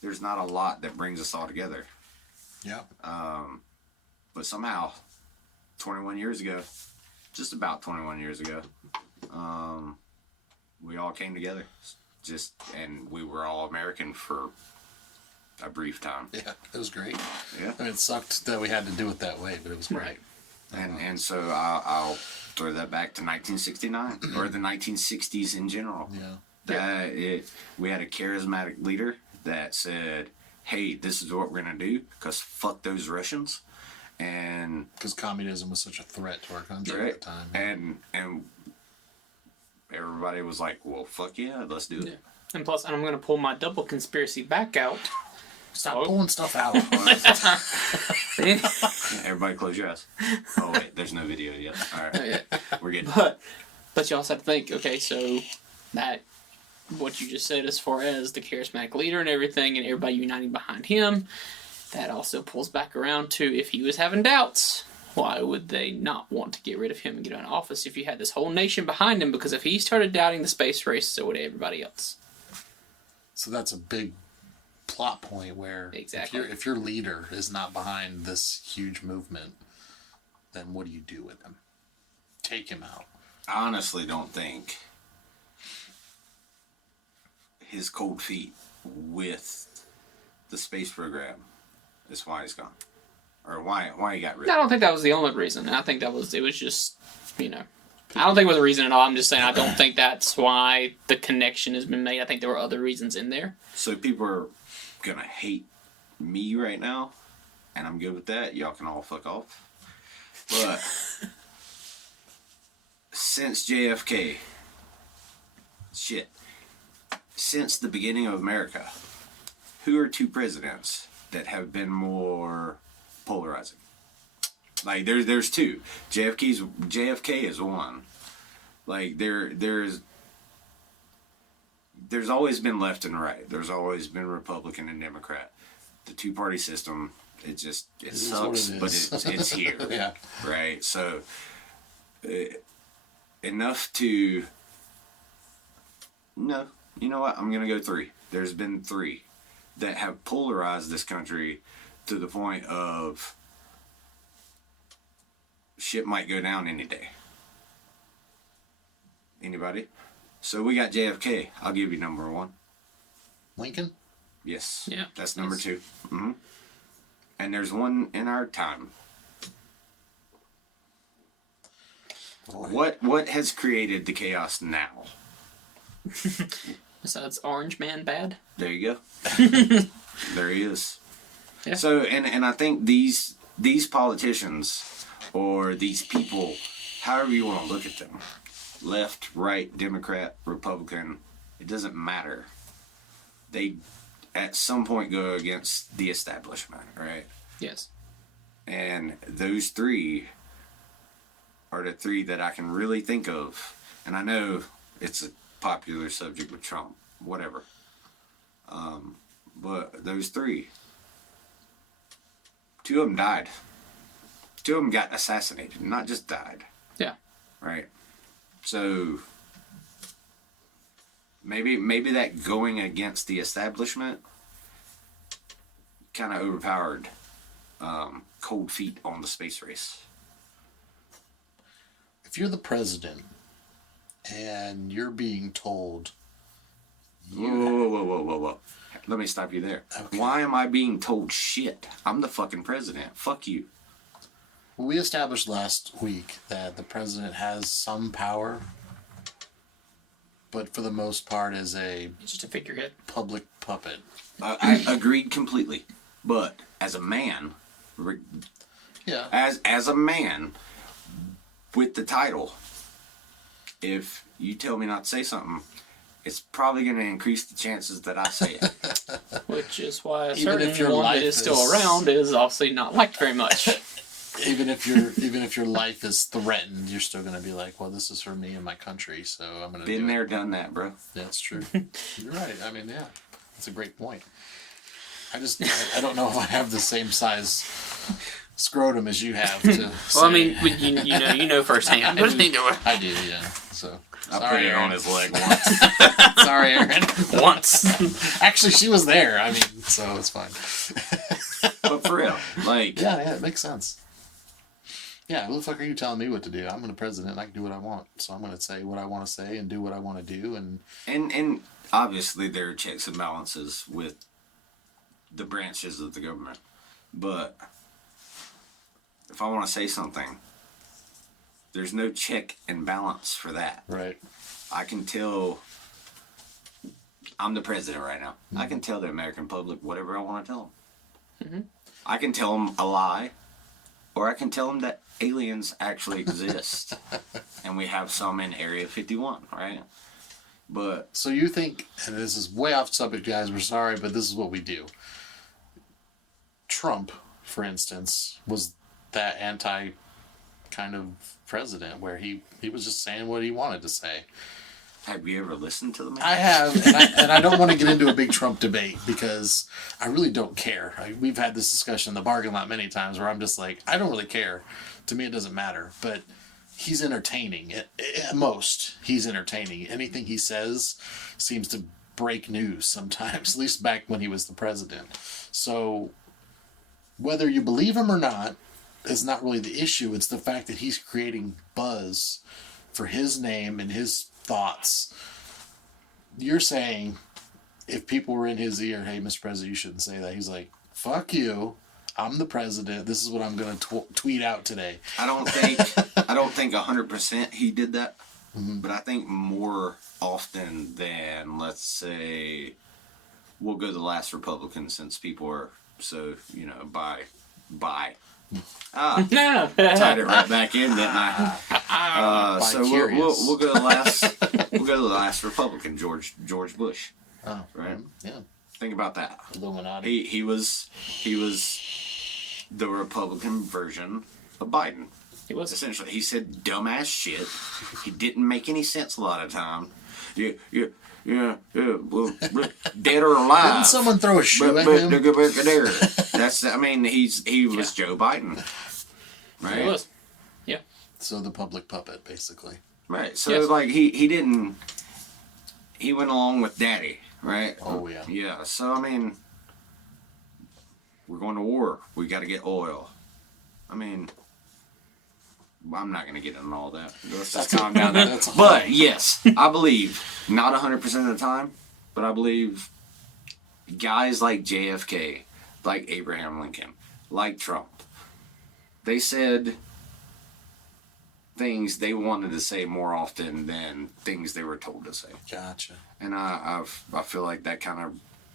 There's not a lot that brings us all together. Yeah. But somehow, 21 years ago, just about 21 years ago, we all came together. And we were all American for a brief time. Yeah. It was great. Yeah. I mean, it sucked that we had to do it that way, but it was great. And so I'll throw that back to 1969 or the 1960s in general. Yeah. We had a charismatic leader that said, "Hey, this is what we're gonna do because fuck those Russians," and Because communism was such a threat to our country right, at the time. and everybody was like, "Well, fuck yeah, let's do it." Yeah. And plus, I'm going to pull my double conspiracy back out. Stop pulling stuff out. Everybody close your eyes. Oh wait, there's no video yet. All right, we're getting. But But you also have to think, okay, so that what you just said as far as the charismatic leader and everything and everybody uniting behind him, that also pulls back around to if he was having doubts, why would they not want to get rid of him and get out of office if you had this whole nation behind him? Because if he started doubting the space race, so would everybody else. So that's a big plot point where Exactly. if your leader is not behind this huge movement, then what do you do with him? Take him out. I honestly don't think his cold feet with the space program is why he's gone. Or why he got rid I of don't think that was the only reason. I think it was just, I don't think it was a reason at all. I'm just saying I don't think that's why the connection has been made. I think there were other reasons in there. So people are going to hate me right now, and I'm good with that. Y'all can all fuck off. But since JFK, since the beginning of America, who are two presidents that have been more polarizing? Like there's two. JFK is one. Like there's always been left and right. There's always been Republican and Democrat. The two-party system, it sucks, but it's here. Yeah. Right. So enough to no. You know what? I'm gonna go 3. There's been 3 that have polarized this country to the point of shit might go down any day. Anybody? So we got JFK. I'll give you number 1. Lincoln? Yes. Yeah. That's number 2. Mm-hmm. And there's one in our time. Boy. What has created the chaos now? Besides Orange Man bad? There you go. There he is. Yeah. So and I think these politicians or these people, however you want to look at them, left, right, Democrat, Republican, it doesn't matter. They at some point go against the establishment, right? Yes. And those 3 are the 3 that I can really think of. And I know it's a popular subject with Trump, whatever. But those 3, 2 of them died. 2 of them got assassinated, not just died. Yeah. Right. So maybe that going against the establishment kind of overpowered cold feet on the space race. If you're the president and you're being told Whoa. Let me stop you there. Okay. Why am I being told shit? I'm the fucking president. Fuck you. Well, we established last week that the president has some power, but for the most part is a It's just a figurehead. public puppet. I agreed completely. But as a man, Yeah. as a man with the title, if you tell me not to say something, it's probably going to increase the chances that I say it. Which is why a Even certain if your one life that is still is- around is obviously not liked very much. Even if your life is threatened, you're still gonna be like, well, this is for me and my country, so I'm gonna Been do there, it. done that, bro. That's true. You're right. I mean, yeah, that's a great point. I don't know if I have the same size scrotum as you have. To Well, I say. mean, you know firsthand. What is he doing? I do, yeah. So I sorry, put it Aaron. on his leg once. Sorry, Aaron. Once. Actually, she was there. I mean, so it's fine. But for real, like, Yeah, it makes sense. Yeah, who the fuck are you telling me what to do? I'm the president. And I can do what I want, so I'm gonna say what I want to say and do what I want to do. and obviously there are checks and balances with the branches of the government. But if I want to say something, there's no check and balance for that. Right. I can tell I'm the president right now. I can tell the American public whatever I want to tell them. Mm-hmm. I can tell them a lie, or I can tell them that aliens actually exist, and we have some in Area 51, right? But So you think, and this is way off subject, guys, we're sorry, but this is what we do. Trump, for instance, was that anti-gun kind of president where he was just saying what he wanted to say. Have you ever listened to the man? I have, and I don't want to get into a big Trump debate because I really don't care. We've had this discussion in the bargain lot many times where I'm just like, I don't really care. To me, it doesn't matter. But he's entertaining. At most, he's entertaining. Anything he says seems to break news sometimes, at least back when he was the president. So whether you believe him or not is not really the issue. It's the fact that he's creating buzz for his name and his thoughts. You're saying if people were in his ear, hey, Mr. President, you shouldn't say that. He's like, fuck you. I'm the president. This is what I'm going to tweet out today. I don't think 100% he did that, but I think more often than, let's say, we'll go the last Republican since people are so, bye. Tied it right back in, didn't I? So we'll go the last Republican, George Bush. Oh, right? Yeah. Think about that. Illuminati. He was the Republican version of Biden. He was. Essentially, he said dumbass shit. He didn't make any sense a lot of time. Yeah, well, dead or alive. Didn't someone throw a shoe at him? He was Joe Biden. Right? He was. Yeah. So the public puppet, basically. Right. So, Yes. he didn't... He went along with Daddy, right? Oh, yeah. Yeah, so, we're going to war. We got to get oil. I'm not going to get into all that. Let's just calm down there. But, yes, I believe, not 100% of the time, but I believe guys like JFK, like Abraham Lincoln, like Trump, they said things they wanted to say more often than things they were told to say. Gotcha. And I feel like that kind of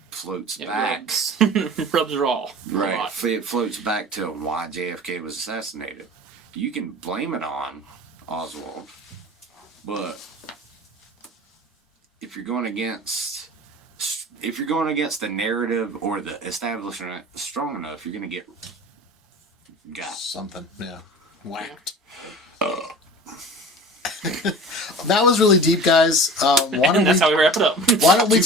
floats back. Rubs raw. Right. It floats back to why JFK was assassinated. You can blame it on Oswald, but if you're going against the narrative or the establishment strong enough, you're going to get got. Something, yeah. Whacked. That was really deep, guys. That's how we wrap it up. Why don't we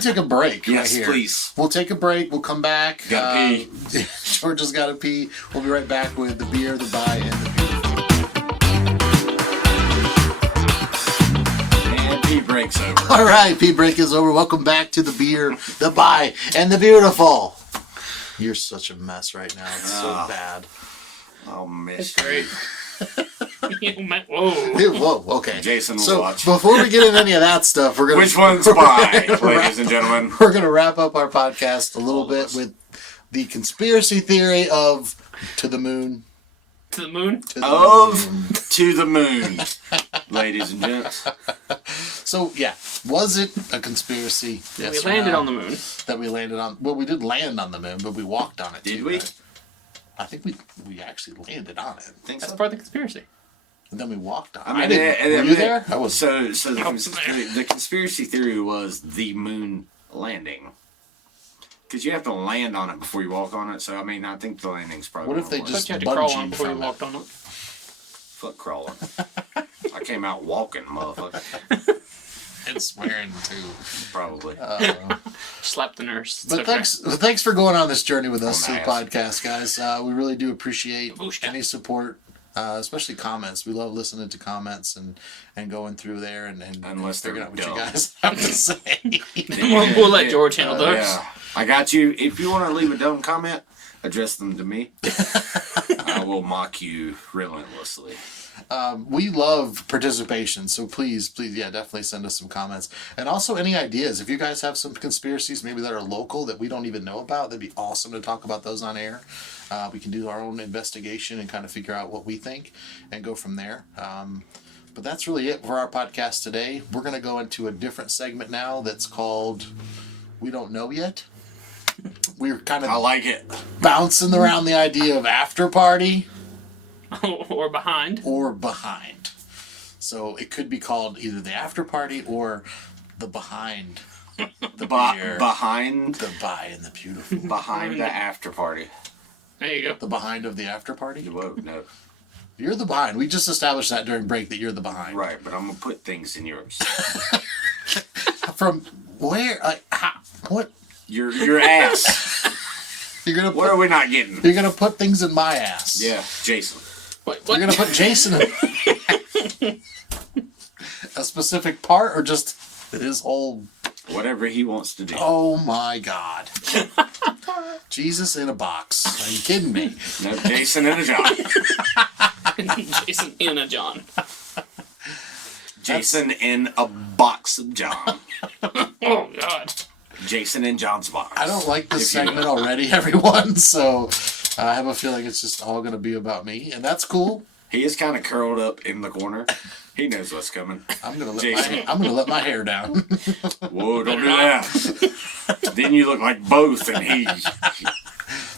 take a break? Yes, right here? please. We'll take a break. We'll come back. Gotta pee. George has got to pee. We'll be right back with the beer, the buy, and the beautiful. And pee break's over. All right, pee break is over. Welcome back to the beer, the buy, and the beautiful. You're such a mess right now. It's so bad. I'll miss That's great. Whoa. Whoa, okay. Jason will So watch. before we get into any of that stuff, we're gonna Which one's buy, ladies and gentlemen? We're gonna wrap up our podcast a little bit with the conspiracy theory of to the moon. To the moon? To the moon. To the moon, ladies and gents. So yeah, was it a conspiracy? We Yes or landed no? on the moon. That we landed on. Well, we did land on the moon, but we walked on it. Did too, we? right? I think we actually landed on it. Think That's so? part of the conspiracy. And then we walked on it. I mean, Were you there? I was. So the conspiracy theory was the moon landing. Because you have to land on it before you walk on it. So, I think the landing's probably What if they more just But you had to crawl bungee on before you from it? walked on it. foot crawling. I came out walking, motherfucker. And swearing too. Probably. Slap the nurse. It's But okay. thanks for going on this journey with us On through my the podcast, guys. We really do appreciate Booshka. any support, especially comments. We love listening to comments and going through there and Unless they're figuring out what dumb. you guys have to say. We'll let George handle those. Yeah. I got you. If you want to leave a dumb comment, address them to me. I will mock you relentlessly. We love participation, so please, yeah, definitely send us some comments. And also any ideas. If you guys have some conspiracies maybe that are local that we don't even know about, that'd be awesome to talk about those on air. We can do our own investigation and kind of figure out what we think and go from there. But that's really it for our podcast today. We're going to go into a different segment now that's called We Don't Know Yet. We're kind I of like it. bouncing around the idea of after party Or behind. or behind. So it could be called either the after party or the behind. The beer, Behind the buy, and the beautiful. the after party. There you go. The behind of the after party? Whoa, no. You're the behind. We just established that during break that you're the behind. Right, but I'm gonna put things in yours. From where? Like, how, what? Your ass. You're gonna. What are we not getting? You're gonna put things in my ass. Yeah, Jason. Wait, what? You're gonna put Jason in a specific part, or just his whole. Whatever he wants to do. Oh my God. Jesus in a box. Are you kidding me? No, Jason and a John. Jason in a John. Jason in a box of John. Oh God. Jason in John's box. I don't like this If you segment will. already, everyone, so I have a feeling it's just all going to be about me, and that's cool. He is kind of curled up in the corner. He knows what's coming. I'm going Jason. to let my hair down. Whoa, don't do that. Then you look like both, and he.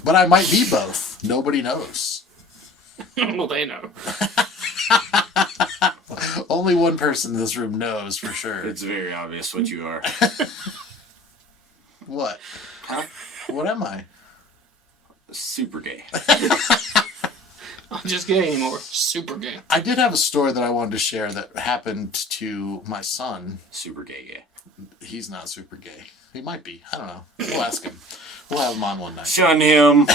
But I might be both. Nobody knows. Well, they know. Only one person in this room knows for sure. It's very obvious what you are. What? Huh? What am I? Super gay. Not just gay anymore. Super gay. I did have a story that I wanted to share that happened to my son. Super gay. He's not super gay. He might be. I don't know. We'll ask him. We'll have him on one night. Shun him.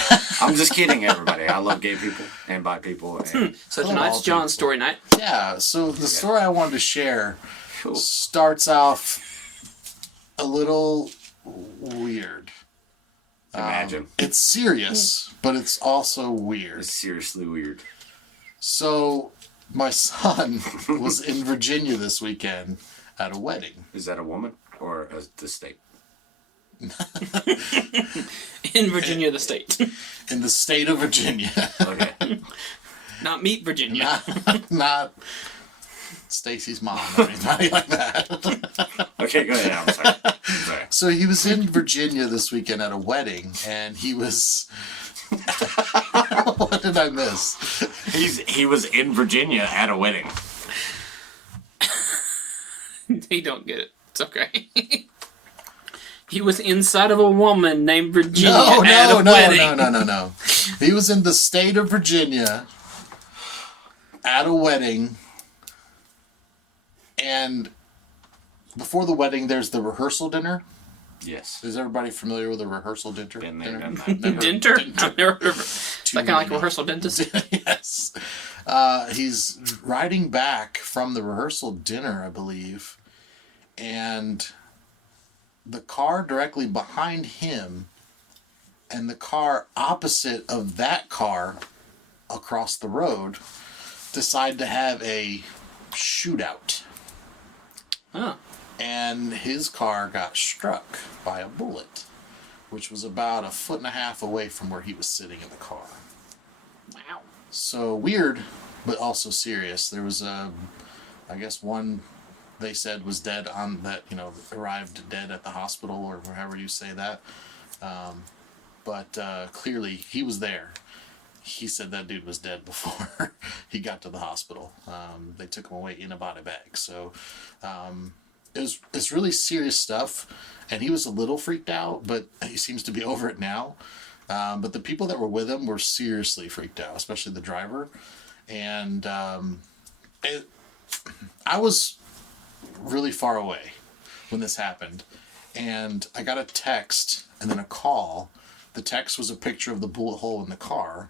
I'm just kidding, everybody. I love gay people and bi people. And So Oh, tonight's all John's people. story night. Yeah, so the story I wanted to share cool. starts off a little weird. Imagine. It's serious, but it's also weird. It's seriously weird. So, my son was in Virginia this weekend at a wedding. Is that a woman or the state? In Virginia, the state. In the state of Virginia. Okay. Not meet Virginia. Not Stacy's mom or anybody like that. Okay, go ahead. I'm sorry. So he was in Virginia this weekend at a wedding, and he was. What did I miss? He was in Virginia at a wedding. He don't get it. It's okay. He was inside of a woman named Virginia at a wedding. No. He was in the state of Virginia at a wedding, and before the wedding, there's the rehearsal dinner. Yes. Is everybody familiar with a rehearsal dinner? Been there, dinner? done that. Dinter? I've never heard of it. Is that kind of like a rehearsal dentist? Yes. He's riding back from the rehearsal dinner, I believe, and the car directly behind him and the car opposite of that car across the road decide to have a shootout. Huh. And his car got struck by a bullet, which was about 1.5 feet away from where he was sitting in the car. Wow. So weird, but also serious. There was I guess one they said was dead on that, arrived dead at the hospital or however you say that. But clearly he was there. He said that dude was dead before he got to the hospital. They took him away in a body bag. So it's really serious stuff. And he was a little freaked out, but he seems to be over it now. But the people that were with him were seriously freaked out, especially the driver. And I was really far away when this happened. And I got a text and then a call. The text was a picture of the bullet hole in the car.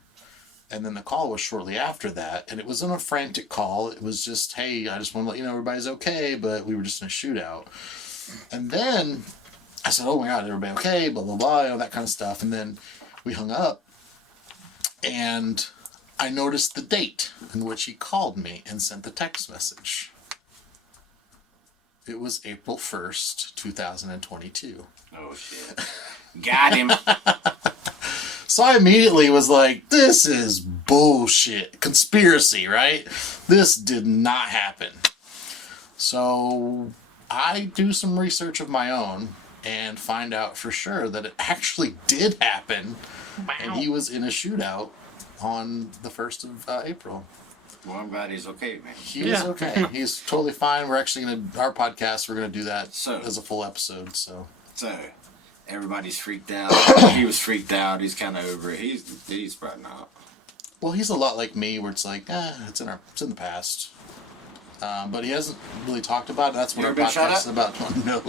And then the call was shortly after that. And it wasn't a frantic call. It was just, hey, I just want to let you know everybody's okay, but we were just in a shootout. And then I said, oh my God, everybody okay, blah, blah, blah, that kind of stuff. And then we hung up. And I noticed the date in which he called me and sent the text message. It was April 1st, 2022. Oh, shit. Got him. So I immediately was like, this is bullshit. Conspiracy, right? This did not happen. So I do some research of my own and find out for sure that it actually did happen. Wow. And he was in a shootout on the 1st of April. Well, I'm glad he's okay, man. He is okay. He's totally fine. We're actually our podcast, we're going to do that So- as a full episode. So So, everybody's freaked out. He was freaked out. He's kind of over it. He's probably not. Well, he's a lot like me, where it's like, it's in the past. But he hasn't really talked about it. That's what You our ever been shot podcast is at? about. No,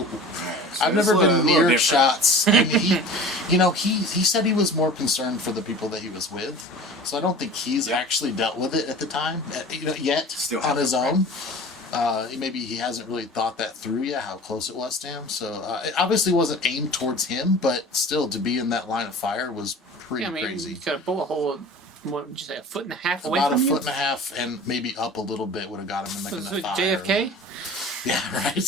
So I've it's never a been little near different. shots. And he said he was more concerned for the people that he was with. So I don't think he's actually dealt with it at the time, yet Still on his hasn't, own. Maybe he hasn't really thought that through yet, how close it was to him. So it obviously wasn't aimed towards him, but still to be in that line of fire was pretty Yeah, I mean, crazy. you got a bullet hole. What would you say? A foot and a half away About a from you? foot and a half, and maybe up a little bit would have got him in like Was in the it thigh. JFK? Yeah, right.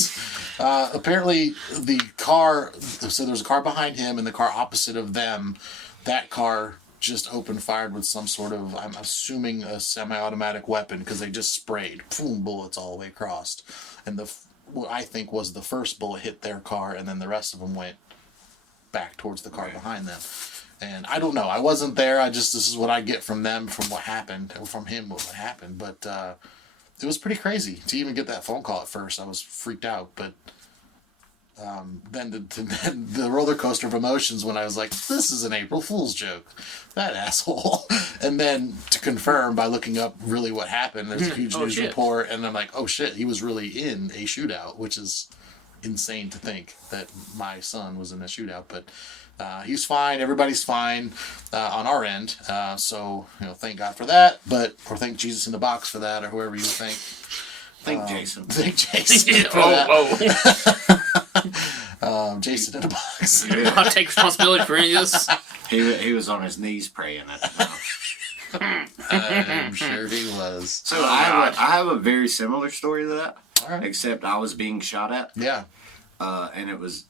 Apparently, the car. So there's a car behind him, and the car opposite of them. That car just opened fired with some sort of, I'm assuming, a semi-automatic weapon, because they just sprayed, boom, bullets all the way across, and what I think was the first bullet hit their car, and then the rest of them went back towards the car behind them. And I don't know. I wasn't there. This is what I get from them, from what happened, or from him, what happened. But it was pretty crazy to even get that phone call at first. I was freaked out. But then the roller coaster of emotions when I was like, this is an April Fool's joke. That asshole. And then to confirm by looking up really what happened, there's a huge news report. And I'm like, oh shit, he was really in a shootout, which is insane to think that my son was in a shootout. But he's fine. Everybody's fine on our end. So, thank God for that. Or thank Jesus in the box for that, or whoever you think. Thank Jason. Thank Jason for that. Jason in the box. I'll take responsibility for any of this. He was on his knees praying at the time. I'm sure he was. So I have a very similar story to that, All right. except I was being shot at, Yeah. and it was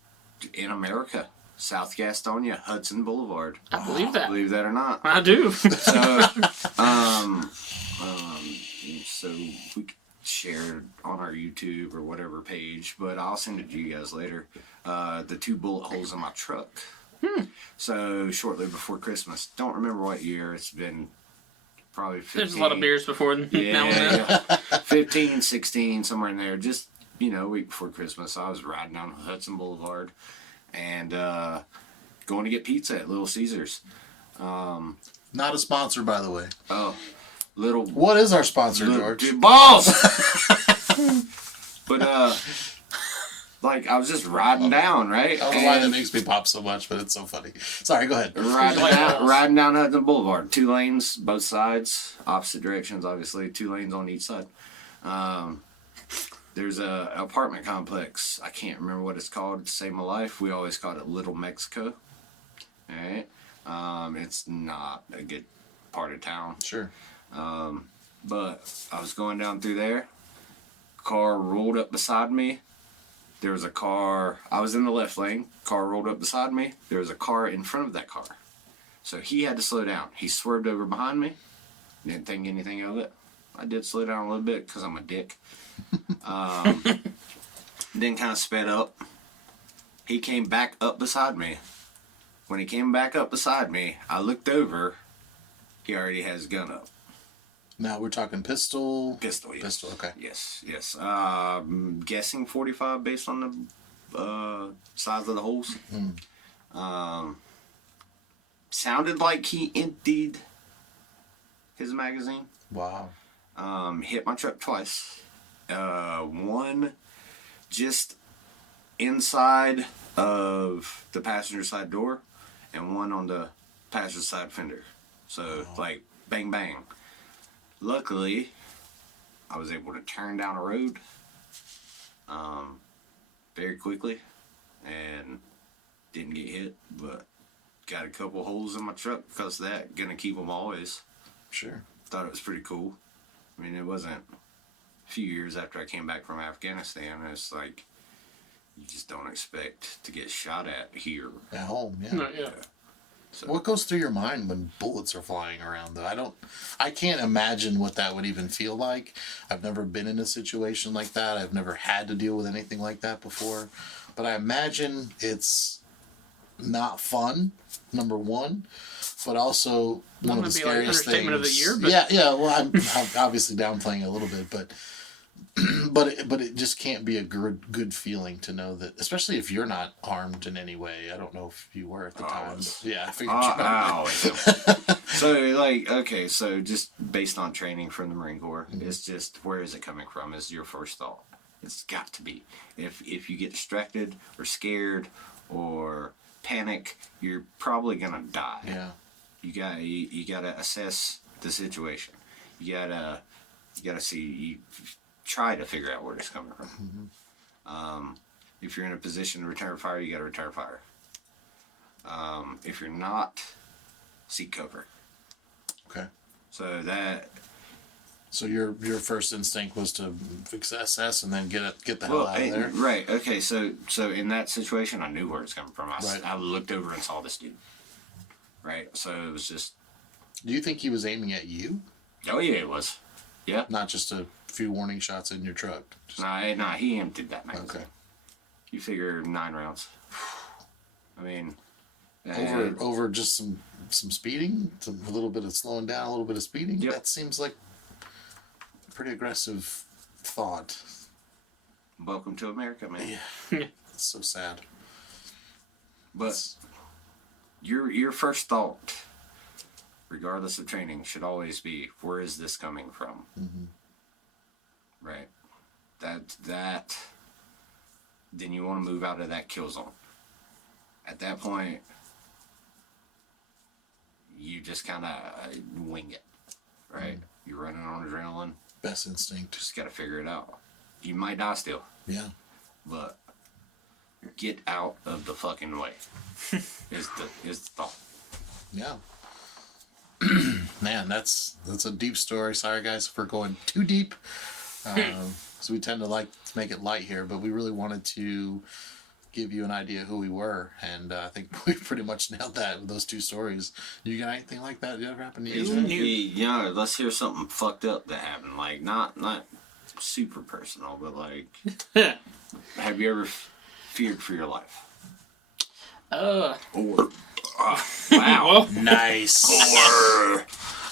in America, South Gastonia, Hudson Boulevard. I believe that. Believe that or not. I do. So we could share it on our YouTube or whatever page, but I'll send it to you guys later. The 2 bullet holes in my truck. So shortly before Christmas, don't remember what year. It's been probably 15. There's a lot of beers before now and then. Yeah. 15, 16, somewhere in there. Just, a week before Christmas, I was riding down Hudson Boulevard and going to get pizza at Little Caesars. Not a sponsor, by the way. Oh, little. What is our sponsor, George? Dude, balls! But, I was just riding down, right? I don't know why that makes me pop so much, but it's so funny. Sorry, go ahead. Riding down Hudson Boulevard. 2 lanes, both sides, opposite directions, obviously. 2 lanes on each side. There's a apartment complex. I can't remember what it's called to save my life. We always called it Little Mexico. All right. It's not a good part of town. Sure. But I was going down through there. Car rolled up beside me. There was a car. I was in the left lane. Car rolled up beside me. There was a car in front of that car. So he had to slow down. He swerved over behind me. Didn't think anything of it. I did slow down a little bit because I'm a dick. Then kind of sped up. He came back up beside me. When he came back up beside me, I looked over. He already has his gun up. Now we're talking pistol. Pistol, yes. Pistol, okay. Yes. Guessing 45 based on the size of the holes. Sounded like he emptied his magazine. Wow. Hit my truck twice. One just inside of the passenger side door, and one on the passenger side fender. So, bang, bang. Luckily, I was able to turn down a road very quickly and didn't get hit, but got a couple holes in my truck because of that. Gonna keep them always. Sure. Thought it was pretty cool. I mean, it wasn't a few years after I came back from Afghanistan. It's like, you just don't expect to get shot at here. At home, yeah. No, yeah. So, What goes through your mind when bullets are flying around, though? I can't imagine what that would even feel like. I've never been in a situation like that. I've never had to deal with anything like that before. But I imagine it's not fun, number one, but also one of the scariest things. Understatement of the year, but Yeah, well, I'm obviously downplaying it a little bit, but but it just can't be a good feeling to know that, especially if you're not armed in any way. I don't know if you were at the time. But yeah, I figured you I So, like, okay, so just based on training from the Marine Corps, it's just, where is it coming from is your first thought. It's got to be. If you get distracted or scared or panic, you're probably going to die. Yeah. You gotta assess the situation. You gotta try to figure out where it's coming from. If you're in a position to return fire, you gotta return fire. If you're not, seek cover. Okay. So your first instinct was to assess and then get the hell out of there. Right. Okay. So in that situation, I knew where it's coming from. Right. I looked over and saw this dude. Right. So it was just. Do you think he was aiming at you? Oh yeah, it was. Yeah. Not just a few warning shots in your truck. Nah, he emptied that magazine. Okay. You figure 9 rounds. I mean. Over just some speeding, a little bit of slowing down, a little bit of speeding. Yep. That seems like a pretty aggressive thought. Welcome to America, man. Yeah. It's so sad. But your first thought, regardless of training, should always be, where is this coming from? Right. That. Then you want to move out of that kill zone. At that point, you just kind of wing it, right? You're running on adrenaline. Best instinct. Just got to figure it out. You might die still. Yeah. But get out of the fucking way is the thought. Yeah. Man, that's a deep story. Sorry, guys, if we're going too deep. So we tend to like to make it light here, but we really wanted to give you an idea who we were, and I think we pretty much nailed that with those 2 stories. You got anything like that that ever happened to you? Yeah, let's hear something fucked up that happened. Like, not super personal, but like, have you ever feared for your life? Wow, nice.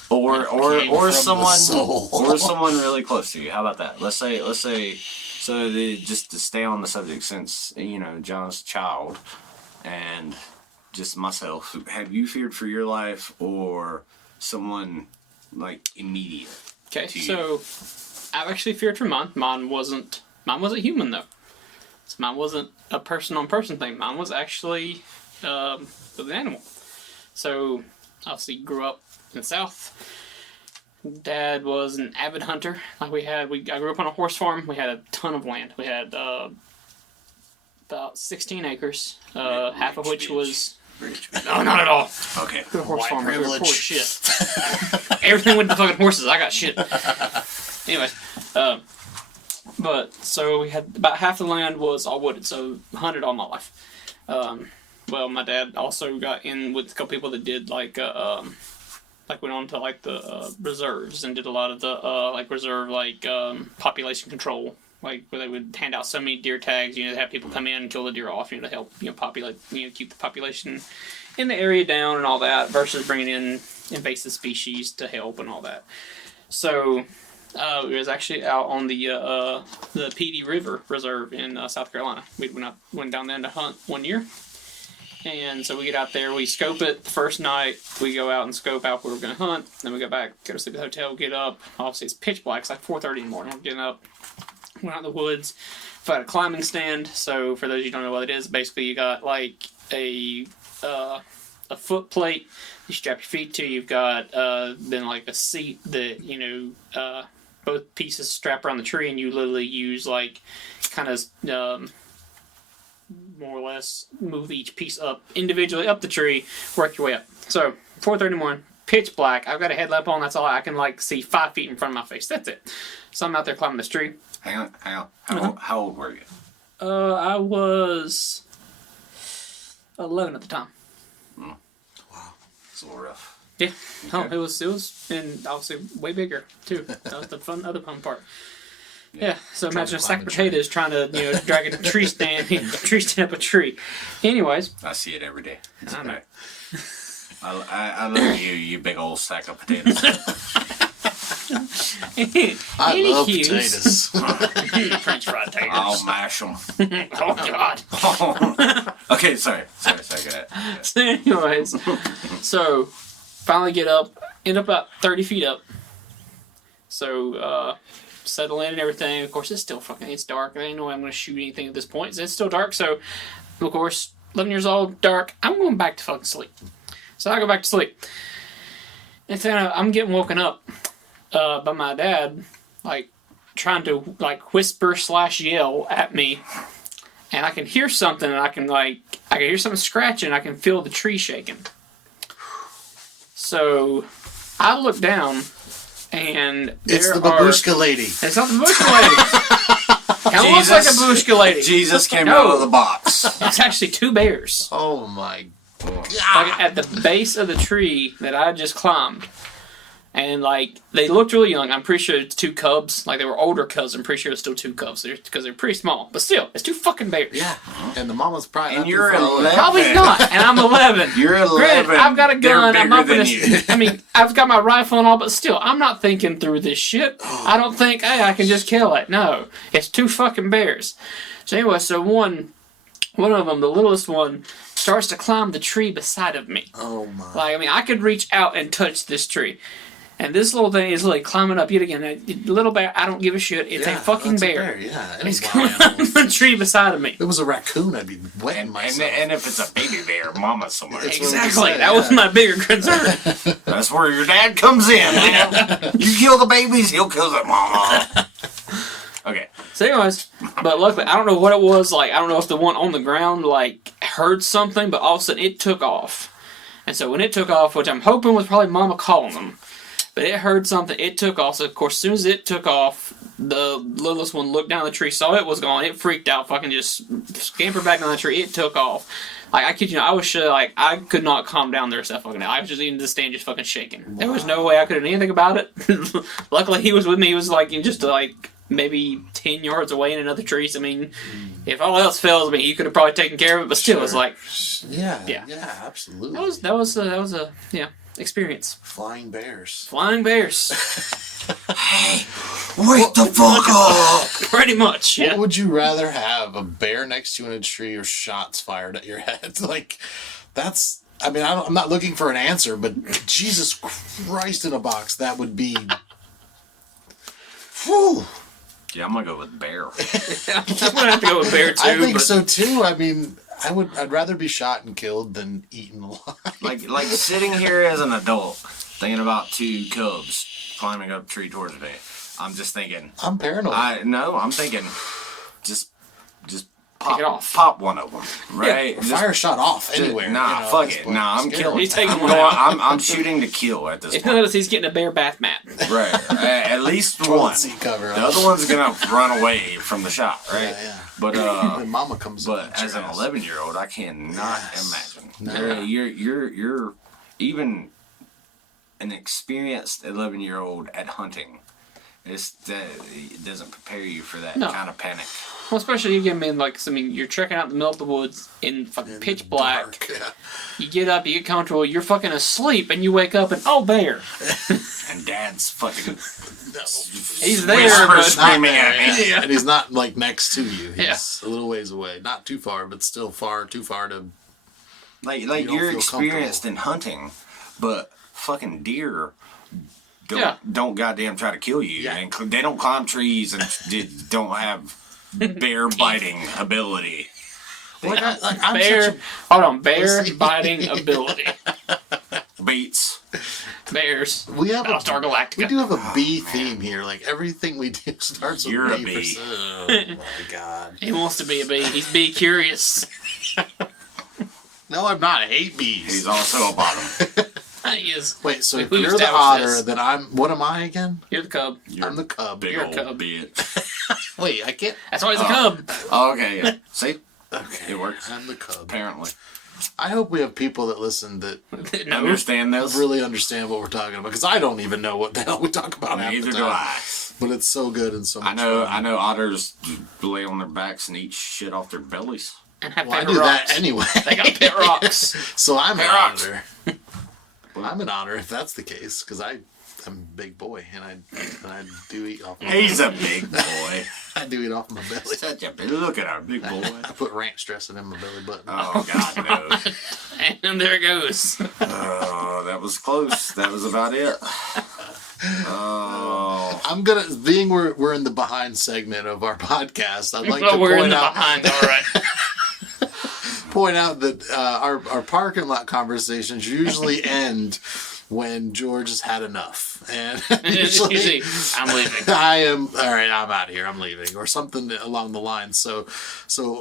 Or someone really close to you. How about that? Let's say. So just to stay on the subject, since John's a child, and just myself, have you feared for your life or someone like immediate? Okay, so I've actually feared for mine. Mine wasn't human though. So mine wasn't a person-on-person thing. Mine was actually with an animal. So obviously grew up in the South. Dad was an avid hunter. Like I grew up on a horse farm. We had a ton of land. We had about 16 acres, half of which was... No, not at all. Okay. We're a horse farm. We were poor privilege. shit. Everything went to fucking horses. I got shit. Anyways, but so we had about half the land was all wooded, so hunted all my life. Well, my dad also got in with a couple people that did like went on to like the reserves and did a lot of the reserve population control, like where they would hand out so many deer tags, to have people come in and kill the deer off, to help populate, keep the population in the area down and all that, versus bringing in invasive species to help and all that. So it was actually out on the PD River Reserve in South Carolina. We went down there to hunt one year. And so we get out there, we scope it the first night, we go out and scope out where we're going to hunt, then we go back, go to sleep at the hotel, get up, obviously it's pitch black, it's like 4:30 in the morning, we're getting up, went out in the woods, found a climbing stand. So for those of you who don't know what it is, basically you got like a foot plate you strap your feet to, you've got then like a seat that, both pieces strap around the tree, and you literally use like kind of... more or less move each piece up individually up the tree, work your way up. So 4:30 in the morning, pitch black. I've got a headlamp on. That's all I can see 5 feet in front of my face. That's it. So I'm out there climbing this tree. Hang on. How old were you? I was 11 at the time. Wow, it's a little rough. Yeah. Okay. Oh, it was, and obviously way bigger too. That was the other fun part. Yeah, so imagine a sack of potatoes trying to, drag a tree stand up a tree. Anyways. I see it every day. It's I know. okay. I look at you big old sack of potatoes. I love Anywho's. potatoes. French fried taters. I'll mash them. Oh God. Okay, sorry, go ahead. So anyways, so finally get up, end up about 30 feet up. So settle in and everything. Of course, it's dark. I ain't no way I'm gonna shoot anything at this point. It's still dark. So of course, 11 years old, dark. I'm going back to fucking sleep. So I go back to sleep. And then I'm getting woken up by my dad, like trying to like whisper / yell at me. And I can hear something, and I can hear something scratching, and I can feel the tree shaking. So I look down, and It's the babushka lady. It's not the babushka lady. Kind of looks like a babushka lady. Jesus came out of the box. It's actually 2 bears. Oh my God. Like at the base of the tree that I just climbed. And like they looked really young. I'm pretty sure it's 2 cubs. Like they were older cubs. I'm pretty sure it's still 2 cubs because they're pretty small. But still, it's 2 fucking bears. Yeah. And the mama's probably And not you're too far away. 11. Probably not. And I'm 11. You're 11. Granted, I've got a gun. They're I'm not bigger gonna. than you. I mean, I've got my rifle and all, but still, I'm not thinking through this shit. I don't think, hey, I can just kill it. No, it's 2 fucking bears. So anyway, so one of them, the littlest one, starts to climb the tree beside of me. Oh my. Like, I mean, I could reach out and touch this tree. And this little thing is like climbing up yet again. A little bear, I don't give a shit. It's a fucking that's a bear. Yeah. And he's Any coming wild up animals. the tree beside of me. If it was a raccoon, I'd be wetting myself. And if it's a baby bear, mama's somewhere. It's what we Exactly. say, That was yeah. my bigger concern. That's where your dad comes in, man. You kill the babies, he'll kill the mama. Okay. So anyways, but luckily, I don't know what it was. Like, I don't know if the one on the ground, like, heard something, but all of a sudden it took off. And so when it took off, which I'm hoping was probably mama calling them, but it heard something, it took off. So, of course, as soon as it took off, the littlest one looked down the tree, saw it was gone. It freaked out, fucking just scampered back down the tree. It took off. Like, I kid you not, I was sure, like, I could not calm down there that fucking day. I was just in the stand just fucking shaking. Wow. There was no way I could have done anything about it. Luckily, he was with me. He was, like, just, like, maybe 10 yards away in another tree. So, I mean, if all else fails, I mean, he could have probably taken care of it, but still, it's like... Yeah, absolutely. That was a experience. Flying bears. Flying bears. Hey, wake the fuck up! Pretty much, yeah. What would you rather have? A bear next to you in a tree or shots fired at your head? Like, that's... I mean, I'm not looking for an answer, but Jesus Christ in a box, that would be... Whew. Yeah, I'm gonna go with bear. I'm gonna have to go with bear too. I think but... so too. I mean, I'd rather be shot and killed than eaten alive. Like sitting here as an adult, thinking about 2 cubs climbing up a tree towards me. I'm just thinking. I'm paranoid. I'm thinking, just pop Take it off. Pop one of them, right? Or fire shot off anywhere. Nah, at fuck this it. point. Nah, I'm Scary. killing. He's taking I'm one going. out. I'm shooting to kill at this If point. notice, he's getting a bear bath mat. Right. At least Toilet one. seat cover. The other one's gonna run away from the shot, right? Yeah. But When mama comes up. but as an 11-year-old, I cannot imagine. No. You're even an experienced 11-year-old at hunting. It doesn't prepare you for that kind of panic. Well, especially again, man. Like, I mean, you're trekking out in the middle of the woods in fucking pitch black. Dark, yeah. You get up, you get comfortable, you're fucking asleep, and you wake up and bear. And Dad's fucking He's there, but screaming at me. Yeah. And he's not like next to you. He's Yeah. a little ways away. Not too far, but still too far to. Like You don't you're feel experienced in hunting, but fucking deer Yeah. don't goddamn try to kill you. Yeah. And they don't climb trees and don't have bear biting ability. I'm Bear, such hold on, bear Pussy. biting ability. Beats. Bears. we have Battlestar Galactica. We do have a bee theme here. Like everything we do starts with You're a bee. bee. Oh my god. He wants to be a bee. He's bee curious. No, I'm not. I hate bees. He's also a bottom. He is. Wait, so if We've you're the established otter, this. then I'm. What am I again? You're the cub. I'm the cub. Big You're a old cub. bitch. Wait, I can't. That's why he's a cub. Oh, okay, yeah. See? Okay, It works. I'm the cub. Apparently. I hope we have people that listen that No. Understand this? really understand what we're talking about, because I don't even know what the hell we talk about half the Neither time. do I. But it's so good and so much I fun. know otters lay on their backs and eat shit off their bellies. And have Well, I pet do rocks. that anyway. They got pet rocks. So I'm an Pet rocks. otter. I'm an otter if that's the case, because I I'm a big boy, and I do eat off. He's a big boy. I do eat off my belly. Such a big, look at our big boy. I put ranch dressing in my belly button. Oh God, no. And there it goes. Oh, that was close. That was about it. Oh. I'm gonna, being we're in the behind segment of our podcast, I'd like to We're in point the out behind, all right. point out that our parking lot conversations usually end when George has had enough, and Usually, I'm leaving. I am all right. I'm out of here. I'm leaving, or something along the line. So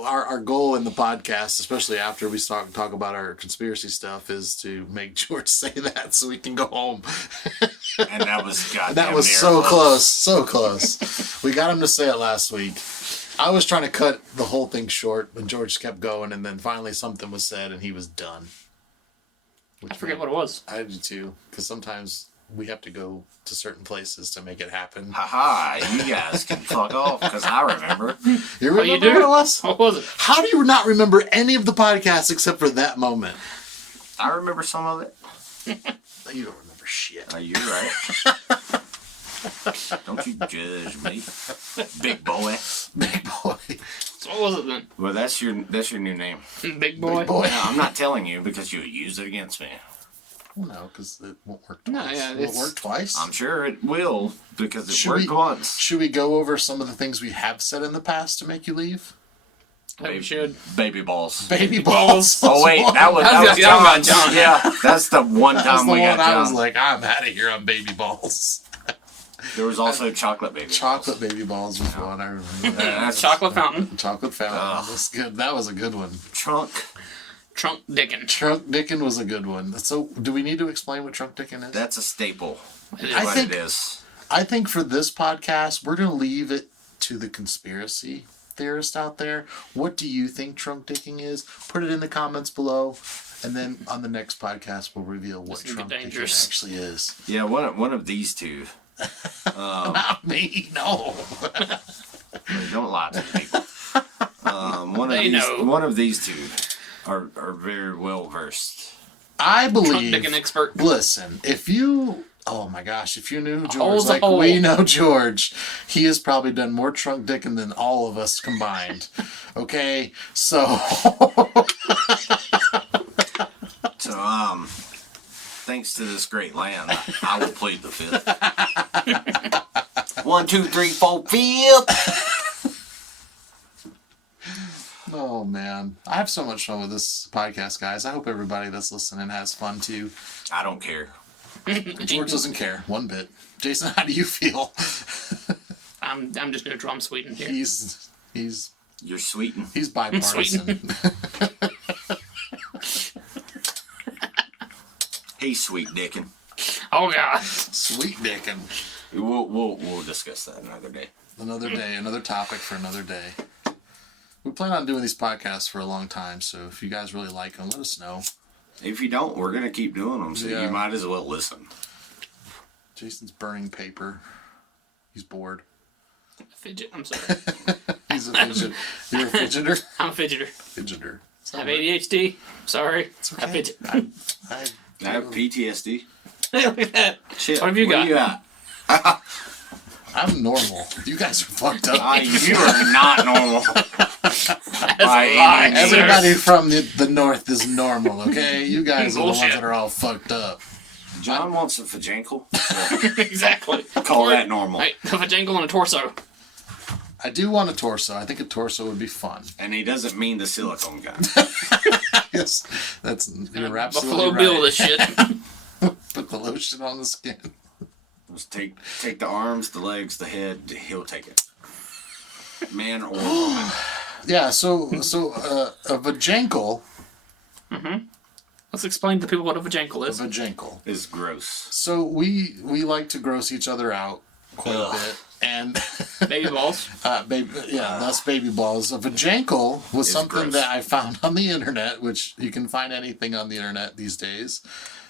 our goal in the podcast, especially after we talk about our conspiracy stuff, is to make George say that so we can go home. And that was goddamn That was near so close. We got him to say it last week. I was trying to cut the whole thing short, but George kept going, and then finally something was said, and he was done. I forget what it was. I do too, because sometimes we have to go to certain places to make it happen. Haha, you guys can fuck off, because I remember. You remember you do? what it was? What was it? How do you not remember any of the podcasts except for that moment? I remember some of it. You don't remember shit. You're right. Don't you judge me, big boy. Big boy. So what was it then? Well, that's your new name. Big boy? Big boy. No, I'm not telling you because you'll use it against me. Well, no, because it won't work No, twice. yeah, Will it work twice? I'm sure it will because it Should worked we- once. Should we go over some of the things we have said in the past to make you leave? I think we should. Baby balls. Baby balls. Oh wait, that was John. John. Yeah, that's the one That's time the we one got I John. was like, I'm out of here on baby balls. There was also chocolate baby. Chocolate baby balls was one I remember. That's Chocolate fountain. Chocolate fountain. Ugh. That was good. That was a good one. Trunk. Trunk dickin'. Trunk dickin' was a good one. So, do we need to explain what trunk dickin' is? That's a staple. Is I what think- it is. I think for this podcast, we're going to leave it to the conspiracy theorist out there. What do you think trunk dicking is? Put it in the comments below. And then on the next podcast, we'll reveal what It's gonna trunk get dicking dangerous. actually is. Yeah, one of these two. Not me, no. Don't lie to people. Know. One of these two are very well versed. I Trunk believe. dickin' expert. Listen, if you. Oh my gosh, if you knew George hole's a like hole. we know George, he has probably done more trunk dicking than all of us combined. Okay? So. So, thanks to this great land, I will plead the fifth. 1, 2, 3, 4, 5. Oh man, I have so much fun with this podcast, guys. I hope everybody that's listening has fun too. I don't care. George doesn't care one bit. Jason, how do you feel? I'm just neutral. I'm Sweden here. He's You're sweeting. bipartisan. He's sweet dicking. Oh god. Sweet dickin'. We'll discuss that another day. Another day, another topic for another day. We plan on doing these podcasts for a long time, so if you guys really like them, let us know. If you don't, we're gonna keep doing them, so Yeah. you might as well listen. Jason's burning paper. He's bored. Fidget. I'm sorry. He's a fidget. You're a fidgeter? I'm a fidgeter. Fidgeter. I have ADHD. Sorry. I fidget. I have PTSD. Look at that. Shit. What have you where got? You at? I'm normal. You guys are fucked up. You are not normal. That's By a lie. any means. Everybody from the north is normal, okay? You guys are the ones Bullshit. that are all fucked up. John wants a vajankle. Exactly. Call that normal. Hey, a vajangle and a torso. I do want a torso. I think a torso would be fun. And he doesn't mean the silicone guy. Yes, you're absolutely Buffalo Bill right. this shit. Put the lotion on the skin. Just take the arms, the legs, the head. He'll take it. Man or woman. Yeah, so a vajankle, Let's explain to people what a vajankle a is. vajankle. Is gross. So we like to gross each other out quite a Ugh. bit, and Baby balls. that's baby balls. A vajankle was It's something gross. that I found on the internet, which you can find anything on the internet these days.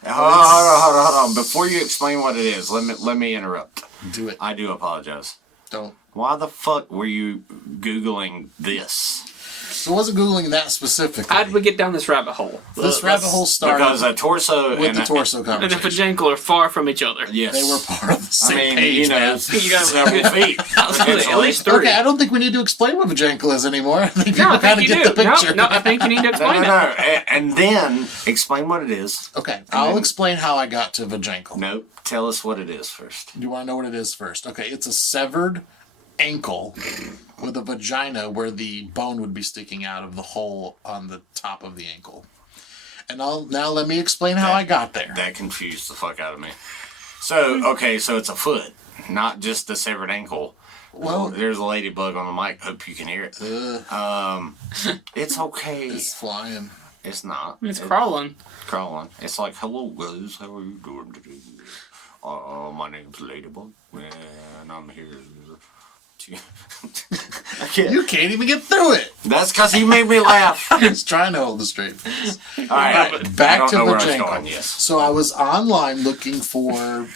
Hold on. Before you explain what it is, let me interrupt. Do it. I do apologize. Don't. Why the fuck were you Googling this? So I wasn't Googling that specifically. How did we get down this rabbit hole? This rabbit hole started Because a torso with and the torso And conversation. the vajankle are far from each other. Yes. They were part of the same page, you know, man. You got several feet. at least 3. Okay, I don't think we need to explain what vajankle is anymore. I think No, people I kind think of you get do. the picture. No, I think you need to explain No. it. And then explain what it is. Okay, I'll explain how I got to vajankle. No, tell us what it is first. You want to know what it is first? Okay, it's a severed ankle with a vagina where the bone would be sticking out of the hole on the top of the ankle. And now let me explain how I got there. That confused the fuck out of me. So, okay, so it's a foot, not just a severed ankle. Well, There's a ladybug on the mic. Hope you can hear it. It's okay. it's flying. It's not. It's crawling. Crawling. It's like, hello guys, how are you doing today? My name's Ladybug, and I'm here to... I can't. You can't even get through it. That's because he made me laugh. All I was trying to hold the straight face. right, Back I don't to know where I was vajankle. going, yes. So I was online looking for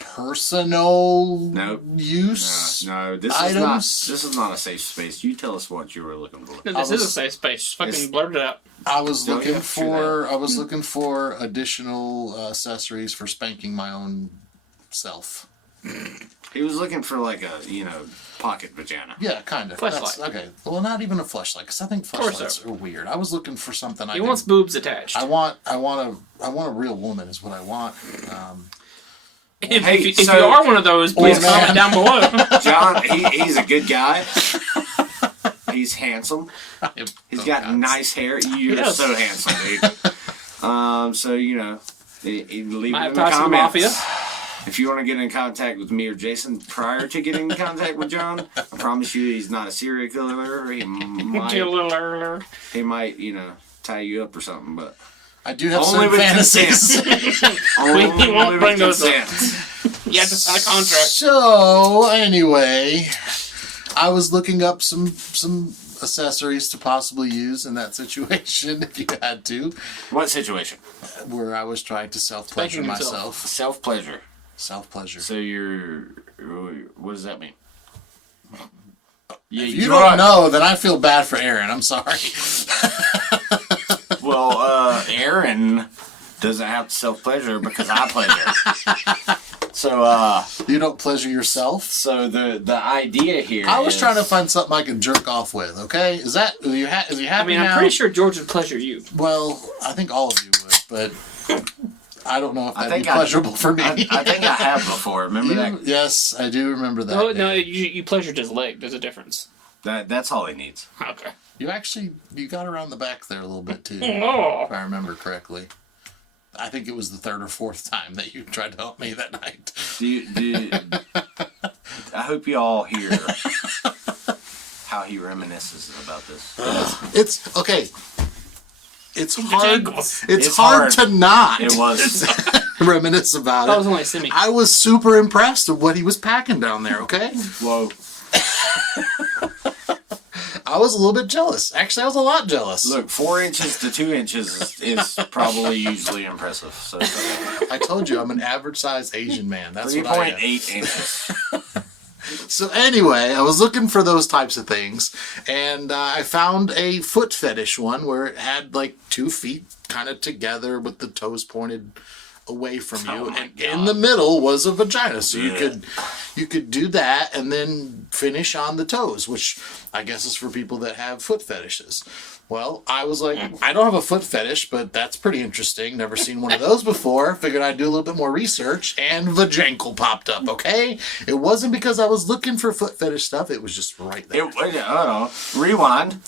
personal use. No, this items. is not a safe space. You tell us what you were looking for. No, this is a safe space. Just fucking blurt it out. I was No, looking yeah, for additional accessories for spanking my own self. He was looking for like a, pocket vagina. Yeah, kind of. Fleshlight. Okay. Well, not even a fleshlight, because I think Torso. fleshlights are weird. I was looking for something. He wants boobs attached. I want a real woman is what I want. If you are one of those, please comment down below. John, he's a good guy. He's handsome. He's got nice hair. You're Yes. so handsome, dude. So leave it in My the Toxic comments. Mafia. If you want to get in contact with me or Jason prior to getting in contact with John, I promise you he's not a serial killer. He might, tie you up or something, but I do have only some with fantasies. only We won't with bring those up. consent. You have to sign a contract. So anyway, I was looking up some accessories to possibly use in that situation if you had to, What situation? where I was trying to self-pleasure Spanking himself. myself. Self-pleasure. Self-pleasure. So what does that mean? Yeah, If you don't know, then I feel bad for Aaron. I'm sorry. Well, Aaron doesn't have to self-pleasure because I pleasure. So, You don't pleasure yourself? so the idea here I was is- trying to find something I could jerk off with, okay? Is he happy I mean, I'm now? pretty sure George would pleasure you. Well, I think all of you would, but I don't know if I that'd be think pleasurable for me. I think I have before. Remember that? Yes, I do remember that. No, day. you pleasured his leg. There's a difference. That's all he needs. Okay. You got around the back there a little bit too, Oh. if I remember correctly. I think it was the third or fourth time that you tried to help me that night. I hope you all hear how he reminisces about this. It's okay. It's hard. Jingles. It's hard to not It was. reminisce about That was it. only semi. I was super impressed with what he was packing down there. Okay, Whoa. I was a little bit jealous. Actually, I was a lot jealous. Look, 4 inches to 2 inches is probably usually impressive. So it's okay. I told you I'm an average-sized Asian man. That's what I am. 3.8 inches. So anyway, I was looking for those types of things, and I found a foot fetish one where it had like 2 feet kind of together with the toes pointed away from you, Oh my and God. in the middle was a vagina. So Yeah. you could do that and then finish on the toes, which I guess is for people that have foot fetishes. Well, I was like, I don't have a foot fetish, but that's pretty interesting. Never seen one of those before. Figured I'd do a little bit more research, and vajankle popped up, okay? It wasn't because I was looking for foot fetish stuff. It was just right there. Rewind.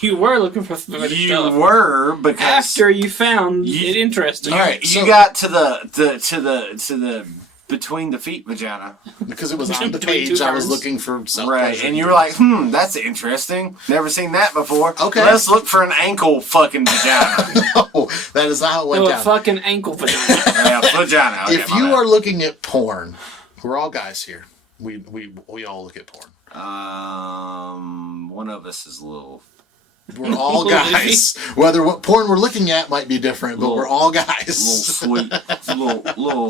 You were looking for You stuff. were because After you found it interesting. all right. So- You got to the between the feet vagina, Because it was on the Between two page, I was turns. looking for self right? And you were like, that's interesting. Never seen that before. Okay. Let's look for an ankle fucking vagina. no, that is not how it went No, a down. fucking ankle vagina. Yeah, vagina. Okay, If my you bad. are looking at porn, we're all guys here. We all look at porn. one of us is a little. We're all guys. Whether what porn we're looking at might be different, but we're all guys. Little sweet, little,